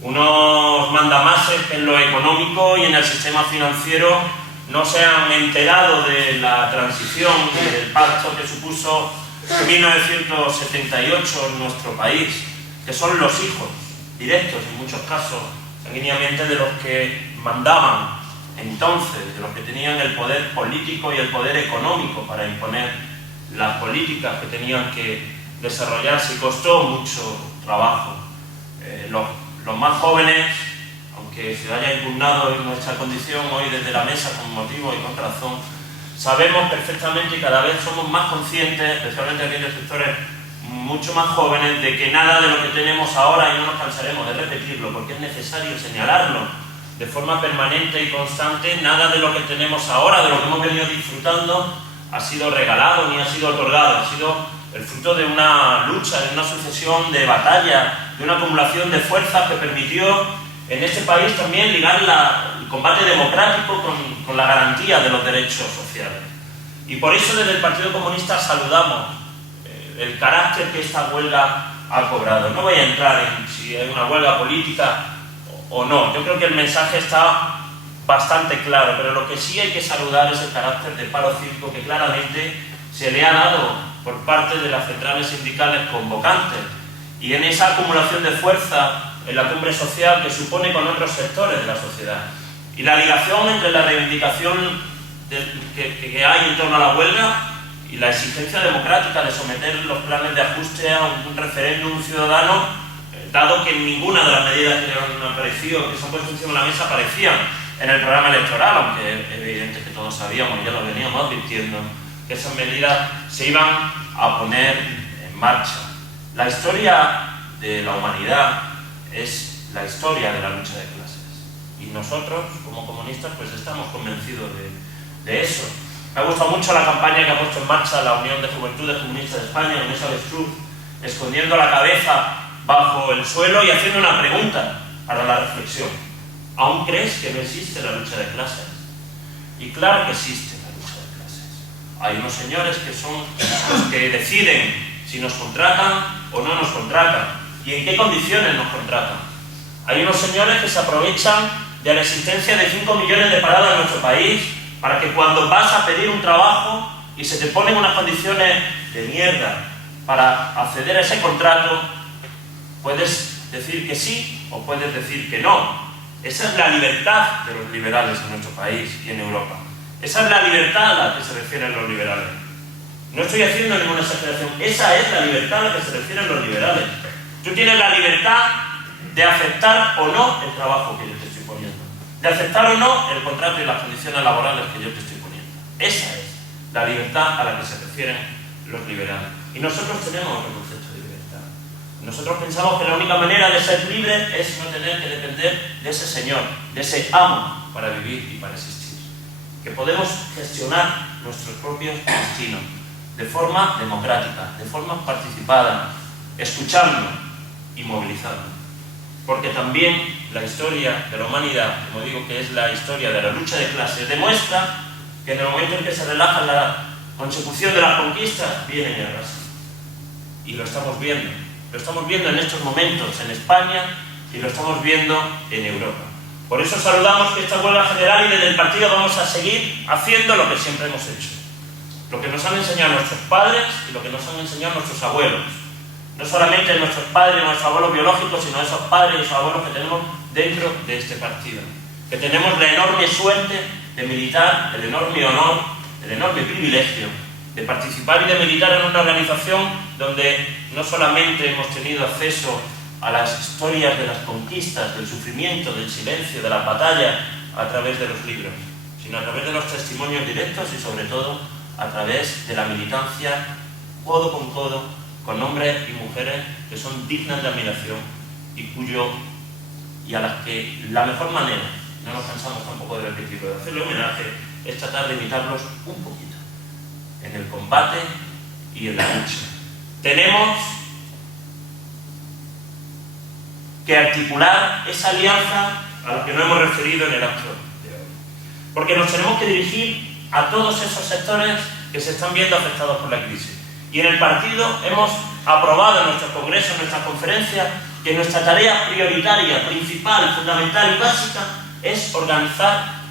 Unos mandamases en lo económico y en el sistema financiero no se han enterado de la transición y del pacto que supuso 1978 en nuestro país, que son los hijos directos, en muchos casos, sanguíneamente, de los que mandaban entonces, de los que tenían el poder político y el poder económico para imponer las políticas que tenían que desarrollarse, y costó mucho trabajo. Los más jóvenes, aunque se haya impugnado en nuestra condición hoy desde la mesa con motivo y con razón, sabemos perfectamente y cada vez somos más conscientes, especialmente aquellos sectores mucho más jóvenes, de que nada de lo que tenemos ahora, y no nos cansaremos de repetirlo porque es necesario señalarlo de forma permanente y constante, nada de lo que tenemos ahora, de lo que hemos venido disfrutando, ha sido regalado ni ha sido otorgado, ha sido el fruto de una lucha, de una sucesión de batallas, de una acumulación de fuerzas que permitió en este país también ligar el combate democrático con la garantía de los derechos sociales. Y por eso desde el Partido Comunista saludamos el carácter que esta huelga ha cobrado. No voy a entrar en si hay una huelga política o no, yo creo que el mensaje está bastante claro, pero lo que sí hay que saludar es el carácter de paro cívico que claramente se le ha dado por parte de las centrales sindicales convocantes, y en esa acumulación de fuerza en la cumbre social que supone con otros sectores de la sociedad, y la ligación entre la reivindicación que hay en torno a la huelga y la exigencia democrática de someter los planes de ajuste a un referéndum ciudadano, dado que ninguna de las medidas que han aparecido, que se han puesto encima de la mesa, aparecían en el programa electoral, aunque es evidente que todos sabíamos y ya lo veníamos advirtiendo, que esas medidas se iban a poner en marcha. La historia de la humanidad es la historia de la lucha de clases, y nosotros, como comunistas, pues estamos convencidos de eso. Me ha gustado mucho la campaña que ha puesto en marcha la Unión de Juventudes Comunistas de España, con esa avestruz escondiendo la cabeza bajo el suelo y haciendo una pregunta para la reflexión. ¿Aún crees que no existe la lucha de clases? Y claro que existe la lucha de clases. Hay unos señores que son los que deciden si nos contratan o no nos contratan y en qué condiciones nos contratan. Hay unos señores que se aprovechan de la existencia de 5 millones de parados en nuestro país para que cuando vas a pedir un trabajo y se te ponen unas condiciones de mierda para acceder a ese contrato, puedes decir que sí o puedes decir que no. Esa es la libertad de los liberales en nuestro país y en Europa. Esa es la libertad a la que se refieren los liberales. No estoy haciendo ninguna exageración. Esa es la libertad a la que se refieren los liberales. Tú tienes la libertad de aceptar o no el trabajo que yo te estoy poniendo, de aceptar o no el contrato y las condiciones laborales que yo te estoy poniendo. Esa es la libertad a la que se refieren los liberales. Y nosotros tenemos otro concepto de libertad. Nosotros pensamos que la única manera de ser libre es no tener que depender de ese señor, de ese amo para vivir y para existir. Que podemos gestionar nuestros propios destinos de forma democrática, de forma participada, escuchando y movilizando. Porque también la historia de la humanidad, como digo que es la historia de la lucha de clases, demuestra que en el momento en que se relaja la consecución de las conquistas, vienen y arrasan. Y lo estamos viendo. Lo estamos viendo en estos momentos en España y lo estamos viendo en Europa. Por eso saludamos que esta huelga general, y desde el partido vamos a seguir haciendo lo que siempre hemos hecho. Lo que nos han enseñado nuestros padres y lo que nos han enseñado nuestros abuelos. No solamente nuestros padres y nuestros abuelos biológicos, sino esos padres y esos abuelos que tenemos dentro de este partido. Que tenemos la enorme suerte de militar, el enorme honor, el enorme privilegio de participar y de militar en una organización donde no solamente hemos tenido acceso a las historias de las conquistas, del sufrimiento, del silencio, de las batallas, a través de los libros, sino a través de los testimonios directos y sobre todo a través de la militancia codo con codo con hombres y mujeres que son dignas de admiración y a las que la mejor manera, no nos cansamos tampoco de repetirlo, de hacerle homenaje, es tratar de imitarlos un poquito en el combate y en la lucha. Tenemos que articular esa alianza a la que no hemos referido en el acto de hoy. porque nos tenemos que dirigir a todos esos sectores que se están viendo afectados por la crisis. Y en el partido hemos aprobado en nuestros congresos, en nuestras conferencias, que nuestra tarea prioritaria, principal, fundamental y básica es organizar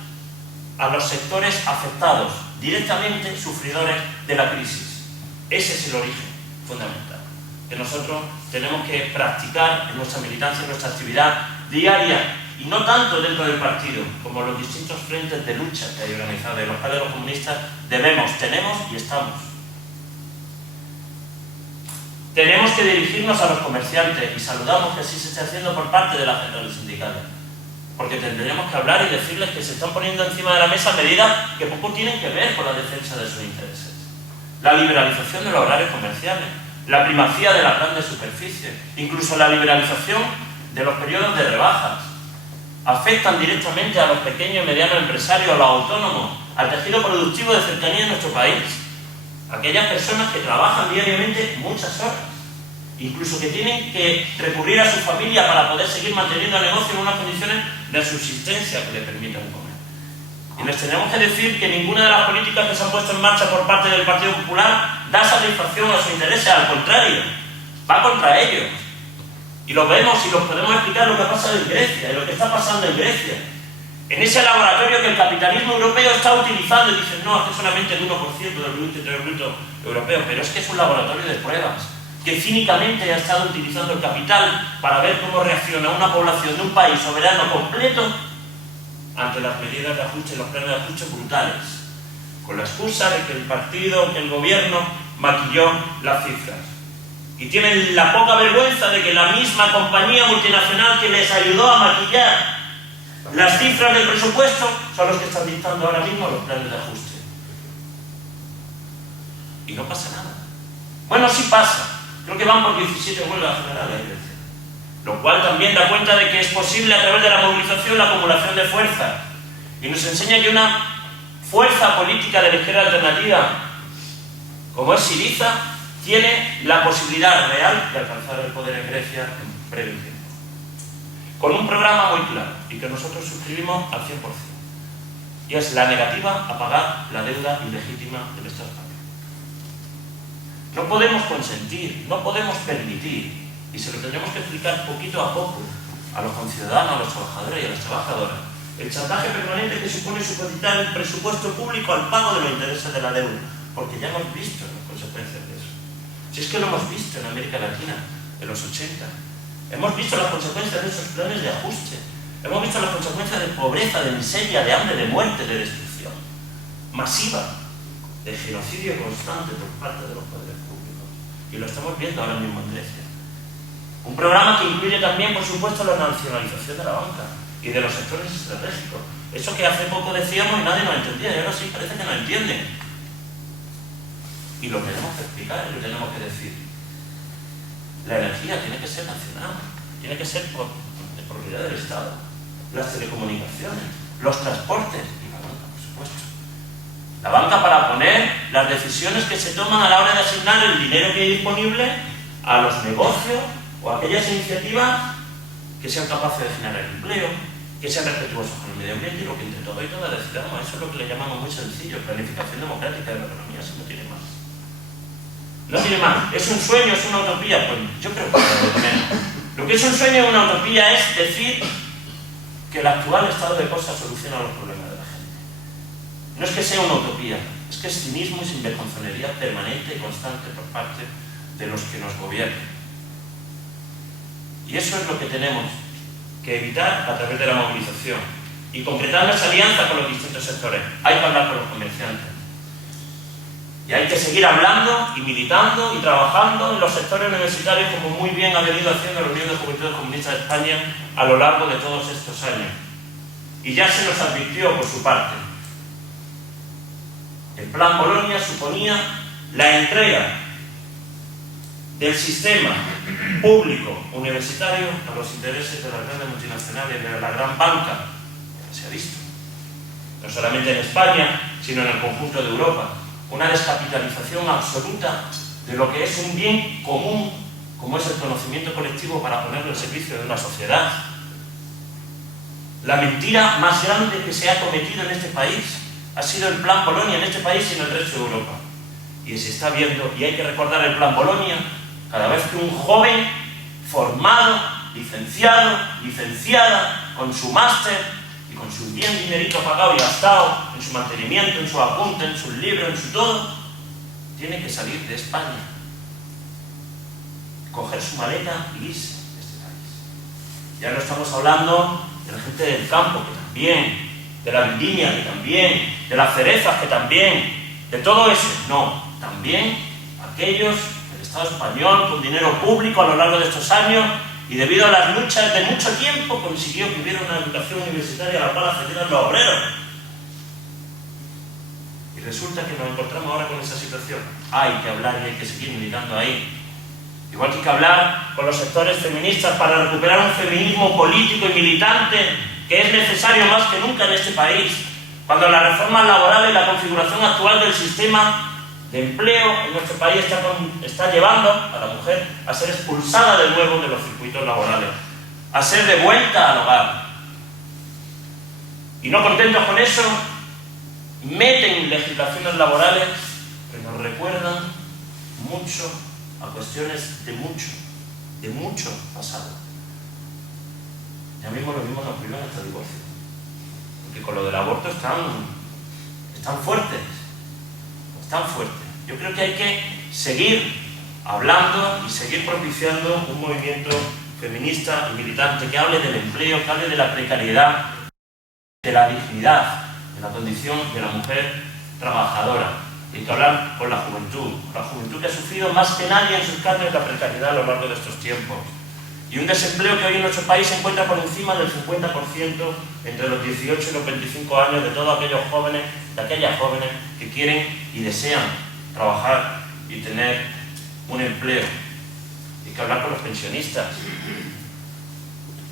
a los sectores afectados, directamente sufridores de la crisis. Ese es el origen fundamental que nosotros tenemos que practicar en nuestra militancia, en nuestra actividad diaria, y no tanto dentro del partido, como los distintos frentes de lucha que hay organizados, de los cuales los comunistas debemos, tenemos y estamos. Tenemos que dirigirnos a los comerciantes y saludamos que así se esté haciendo por parte de las centrales sindicales, porque tendremos que hablar y decirles que se están poniendo encima de la mesa medidas que poco tienen que ver con la defensa de sus intereses. La liberalización de los horarios comerciales, la primacía de las grandes superficies, incluso la liberalización de los periodos de rebajas, afectan directamente a los pequeños y medianos empresarios, a los autónomos, al tejido productivo de cercanía en nuestro país. Aquellas personas que trabajan diariamente muchas horas, incluso que tienen que recurrir a su familia para poder seguir manteniendo el negocio en unas condiciones de subsistencia que le permitan comer. Y les tenemos que decir que ninguna de las políticas que se han puesto en marcha por parte del Partido Popular da satisfacción a sus intereses, al contrario, va contra ellos. Y lo vemos y los podemos explicar lo que ha pasado en Grecia, y lo que está pasando en Grecia. En ese laboratorio que el capitalismo europeo está utilizando, y dicen, no, es que solamente el 1% del Producto Interior Bruto europeo, pero es que es un laboratorio de pruebas, que cínicamente ha estado utilizando el capital para ver cómo reacciona una población de un país soberano completo ante las medidas de ajuste y los planes de ajuste brutales, con la excusa de que el partido, que el gobierno maquilló las cifras. Y tienen la poca vergüenza de que la misma compañía multinacional que les ayudó a maquillar las cifras del presupuesto son los que están dictando ahora mismo los planes de ajuste. Y no pasa nada. Bueno, sí pasa. Creo que van por 17 huelgas generales en Grecia. Lo cual también da cuenta de que es posible a través de la movilización la acumulación de fuerzas. Y nos enseña que una fuerza política de la izquierda alternativa, como es Syriza, tiene la posibilidad real de alcanzar el poder en Grecia en breve tiempo. Con un programa muy claro y que nosotros suscribimos al 100%. Y es la negativa a pagar la deuda ilegítima del Estado español. No podemos consentir, no podemos permitir, y se lo tendremos que explicar poquito a poco a los conciudadanos, a los trabajadores y a las trabajadoras, el chantaje permanente que supone supeditar el presupuesto público al pago de los intereses de la deuda, porque ya hemos visto las consecuencias de eso. Si es que lo hemos visto en América Latina, en los 80. Hemos visto las consecuencias de esos planes de ajuste. Hemos visto las consecuencias de pobreza, de miseria, de hambre, de muerte, de destrucción masiva, de genocidio constante por parte de los poderes públicos. Y lo estamos viendo ahora mismo en Grecia. Un programa que incluye también, por supuesto, la nacionalización de la banca y de los sectores estratégicos. Eso que hace poco decíamos y nadie nos entendía, y ahora sí parece que nos entienden. Y lo tenemos que explicar y lo tenemos que decir. La energía tiene que ser nacional, tiene que ser de propiedad del Estado. Las telecomunicaciones, los transportes y la banca, por supuesto. La banca para poner las decisiones que se toman a la hora de asignar el dinero que hay disponible a los negocios o a aquellas iniciativas que sean capaces de generar empleo, que sean respetuosos con el medio ambiente y lo que entre todo y todas decidamos. Eso es lo que le llamamos muy sencillo, planificación democrática de la economía, si no tiene más. No tiene más. ¿Es un sueño, es una utopía? Pues yo creo que lo que es un sueño y una utopía es decir que el actual estado de cosas soluciona los problemas de la gente. No es que sea una utopía, es que es cinismo y sinvergonzonería permanente y constante por parte de los que nos gobiernan. Y eso es lo que tenemos que evitar a través de la movilización y concretar nuestra alianza con los distintos sectores. Hay que hablar con los comerciantes. Y hay que seguir hablando y militando y trabajando en los sectores universitarios, como muy bien ha venido haciendo la Unión de Juventudes Comunistas de España a lo largo de todos estos años. Y ya se nos advirtió por su parte. El Plan Bolonia suponía la entrega del sistema público universitario a los intereses de las grandes multinacionales y de la gran banca. Se ha visto. No solamente en España, sino en el conjunto de Europa. Una descapitalización absoluta de lo que es un bien común, como es el conocimiento colectivo, para ponerlo al servicio de una sociedad. La mentira más grande que se ha cometido en este país ha sido el Plan Bolonia en este país y en el resto de Europa. Y se está viendo, y hay que recordar el Plan Bolonia, cada vez que un joven formado, licenciado, licenciada, con su máster y con su bien dinerito pagado y gastado en su mantenimiento, en su apunte, en sus libros, en su todo, tiene que salir de España, coger su maleta y irse de este país. Ya no estamos hablando de la gente del campo, que también, de la vendimia, que también, de las cerezas, que también, de todo eso, no, también aquellos del Estado español con dinero público a lo largo de estos años y debido a las luchas de mucho tiempo consiguió que hubiera una educación universitaria a la cual accedieran los obreros. Y resulta que nos encontramos ahora con esa situación. Hay que hablar y hay que seguir militando ahí. Igual que hay que hablar con los sectores feministas para recuperar un feminismo político y militante que es necesario más que nunca en este país, cuando la reforma laboral y la configuración actual del sistema de empleo en nuestro país está llevando a la mujer a ser expulsada de nuevo de los circuitos laborales, a ser devuelta al hogar. Y no contentos con eso, meten legislaciones laborales que nos recuerdan mucho a cuestiones de mucho pasado. Ya mismo lo mismo nos privan hasta el divorcio. Porque con lo del aborto están fuertes. Yo creo que hay que seguir hablando y seguir propiciando un movimiento feminista y militante que hable del empleo, que hable de la precariedad, de la dignidad, de la condición de la mujer trabajadora. Y hay que hablar con la juventud que ha sufrido más que nadie en sus carnes la precariedad a lo largo de estos tiempos. Y un desempleo que hoy en nuestro país se encuentra por encima del 50% entre los 18 y los 25 años de todos aquellos jóvenes, de aquellas jóvenes que quieren y desean trabajar y tener un empleo. Hay que hablar con los pensionistas.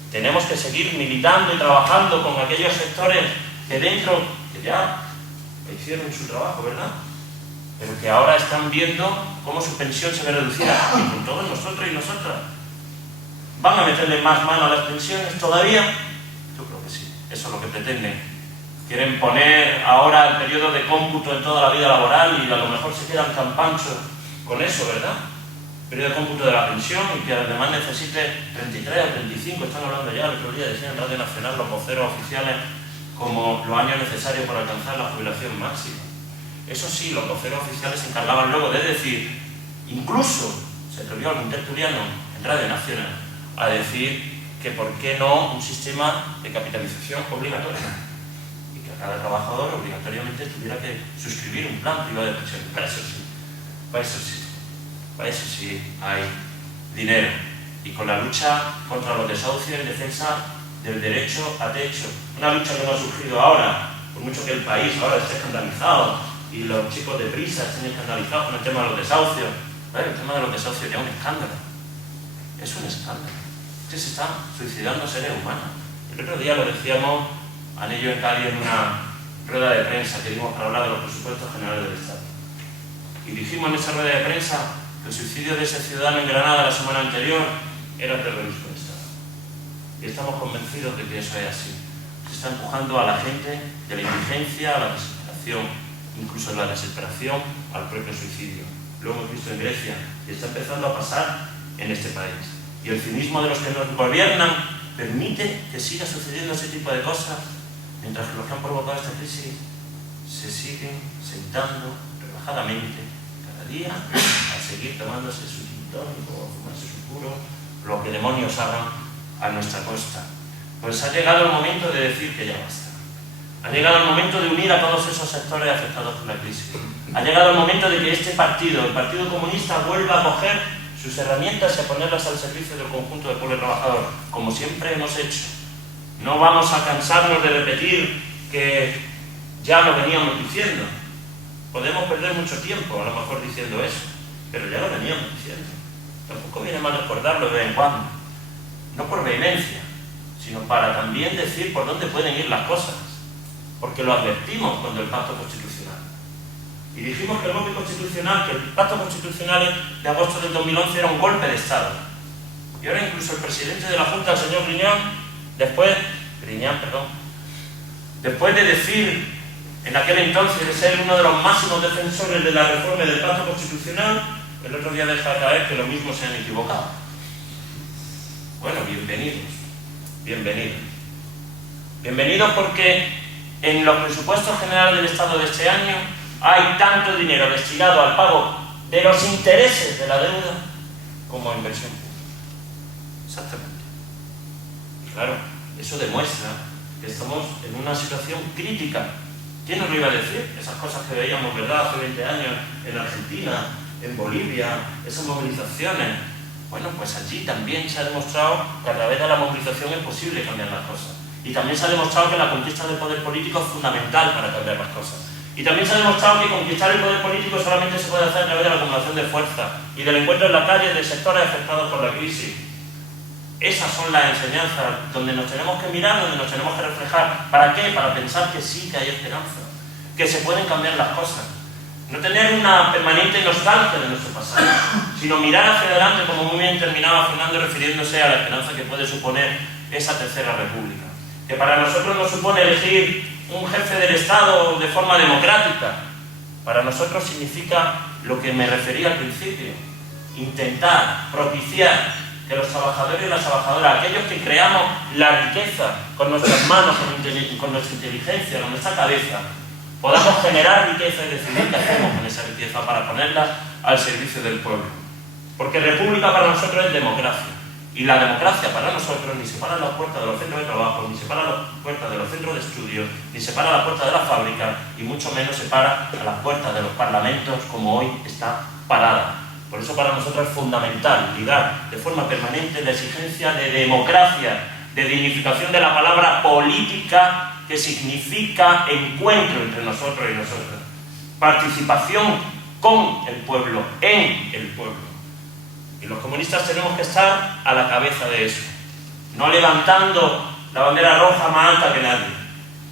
Tenemos que seguir militando y trabajando con aquellos sectores que ya hicieron su trabajo, ¿verdad? Pero que ahora están viendo cómo su pensión se ve reducida, y con todos nosotros y nosotras. ¿Van a meterle más mano a las pensiones todavía? Yo creo que sí, eso es lo que pretenden. Quieren poner ahora el periodo de cómputo en toda la vida laboral y a lo mejor se quedan tan panchos con eso, ¿verdad? Periodo de cómputo de la pensión y que además necesite 33 o 35, están hablando ya, el otro día decían en Radio Nacional los voceros oficiales como los años necesarios para alcanzar la jubilación máxima. Eso sí, los voceros oficiales se encargaban luego de decir, incluso se atrevió algún tertuliano en Radio Nacional a decir que por qué no un sistema de capitalización obligatorio y que cada trabajador obligatoriamente tuviera que suscribir un plan privado de pensión. Para eso sí hay dinero. Y con la lucha contra los desahucios en defensa del derecho a techo, una lucha que no ha surgido ahora, por mucho que el país ahora esté escandalizado y los chicos de Prisa estén escandalizados con el tema de los desahucios. El tema de los desahucios ya es un escándalo. Es un escándalo. Se están suicidando seres humanos. El otro día lo decíamos Anillo en Cádiz en una rueda de prensa que dimos para hablar de los presupuestos generales del Estado. Y dijimos en esa rueda de prensa que el suicidio de ese ciudadano en Granada la semana anterior era terrorismo de Estado. Y estamos convencidos de que eso es así. Se está empujando a la gente de la indigencia a la desesperación, incluso la desesperación al propio suicidio. Lo hemos visto en Grecia y está empezando a pasar en este país. Y el cinismo de los que nos gobiernan permite que siga sucediendo ese tipo de cosas, mientras que los que han provocado esta crisis se siguen sentando relajadamente cada día a seguir tomándose su gin tónico o fumarse su puro, lo que demonios hagan a nuestra costa. Pues ha llegado el momento de decir que ya basta. Ha llegado el momento de unir a todos esos sectores afectados por la crisis. Ha llegado el momento de que este partido, el Partido Comunista, vuelva a coger sus herramientas y a ponerlas al servicio del conjunto del pueblo trabajador, como siempre hemos hecho. No vamos a cansarnos de repetir que ya lo veníamos diciendo. Podemos perder mucho tiempo, a lo mejor, diciendo eso, pero ya lo veníamos diciendo. Tampoco viene mal recordarlo de vez en cuando. No por vehemencia, sino para también decir por dónde pueden ir las cosas. Porque lo advertimos cuando el pacto constitucional. Y dijimos que el golpe constitucional, que el pacto constitucional de agosto del 2011 era un golpe de Estado. Y ahora incluso el presidente de la Junta, el señor Griñán, después Griñán, perdón, después de decir en aquel entonces de ser uno de los máximos defensores de la reforma del pacto constitucional, el otro día deja caer que lo mismo se han equivocado. Bueno, bienvenidos, bienvenidos. Bienvenidos porque en los presupuestos generales del Estado de este año hay tanto dinero destinado al pago de los intereses de la deuda como a inversión pública. Exactamente. Y claro, eso demuestra que estamos en una situación crítica. ¿Quién nos lo iba a decir? Esas cosas que veíamos, ¿verdad?, hace 20 años en Argentina, en Bolivia, esas movilizaciones. Bueno, pues allí también se ha demostrado que a través de la movilización es posible cambiar las cosas. Y también se ha demostrado que la conquista del poder político es fundamental para cambiar las cosas. Y también se ha demostrado que conquistar el poder político solamente se puede hacer a través de la acumulación de fuerza y del encuentro en la calle de sectores afectados por la crisis. Esas son las enseñanzas donde nos tenemos que mirar, donde nos tenemos que reflejar. ¿Para qué? Para pensar que sí, que hay esperanza, que se pueden cambiar las cosas. No tener una permanente nostalgia de nuestro pasado, sino mirar hacia adelante, como muy bien terminaba Fernando refiriéndose a la esperanza que puede suponer esa tercera república. Que para nosotros no supone elegir un jefe del Estado de forma democrática. Para nosotros significa lo que me refería al principio: intentar propiciar que los trabajadores y las trabajadoras, aquellos que creamos la riqueza con nuestras manos, con nuestra inteligencia, con nuestra cabeza, podamos generar riqueza y decidir qué hacemos con esa riqueza para ponerla al servicio del pueblo. Porque república para nosotros es democracia. Y la democracia para nosotros ni separa las puertas de los centros de trabajo, ni separa las puertas de los centros de estudio, ni separa las puertas de la fábrica, y mucho menos separa a las puertas de los parlamentos como hoy está parada. Por eso para nosotros es fundamental ligar de forma permanente la exigencia de democracia, de dignificación de la palabra política, que significa encuentro entre nosotros y nosotras. Participación con el pueblo, en el pueblo. Y los comunistas tenemos que estar a la cabeza de eso. No levantando la bandera roja más alta que nadie,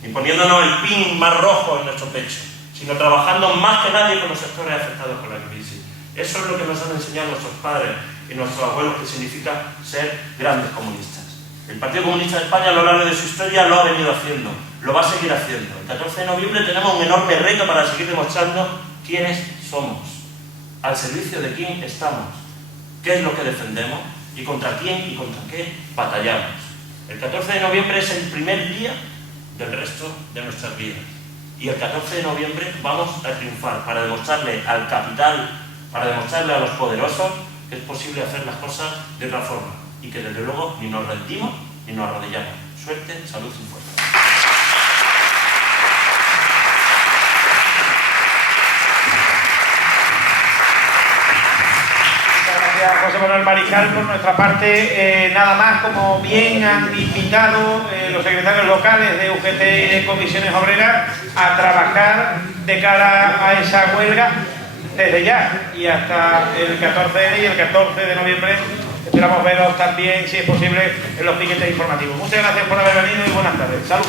ni poniéndonos el pin más rojo en nuestro pecho, sino trabajando más que nadie con los sectores afectados por la crisis. Eso es lo que nos han enseñado nuestros padres y nuestros abuelos, que significa ser grandes comunistas. El Partido Comunista de España a lo largo de su historia lo ha venido haciendo, lo va a seguir haciendo. El 14 de noviembre tenemos un enorme reto para seguir demostrando quiénes somos, al servicio de quién estamos, qué es lo que defendemos y contra quién y contra qué batallamos. El 14 de noviembre es el primer día del resto de nuestras vidas. Y el 14 de noviembre vamos a triunfar para demostrarle al capital, para demostrarle a los poderosos que es posible hacer las cosas de otra forma y que desde luego ni nos rendimos ni nos arrodillamos. Suerte, salud y fuerza. Gracias, José Manuel Mariscal. Por nuestra parte, nada más, como bien han invitado los secretarios locales de UGT y de Comisiones Obreras a trabajar de cara a esa huelga desde ya y hasta el 14 y el 14 de noviembre esperamos veros también, si es posible, en los piquetes informativos. Muchas gracias por haber venido y buenas tardes. Salud.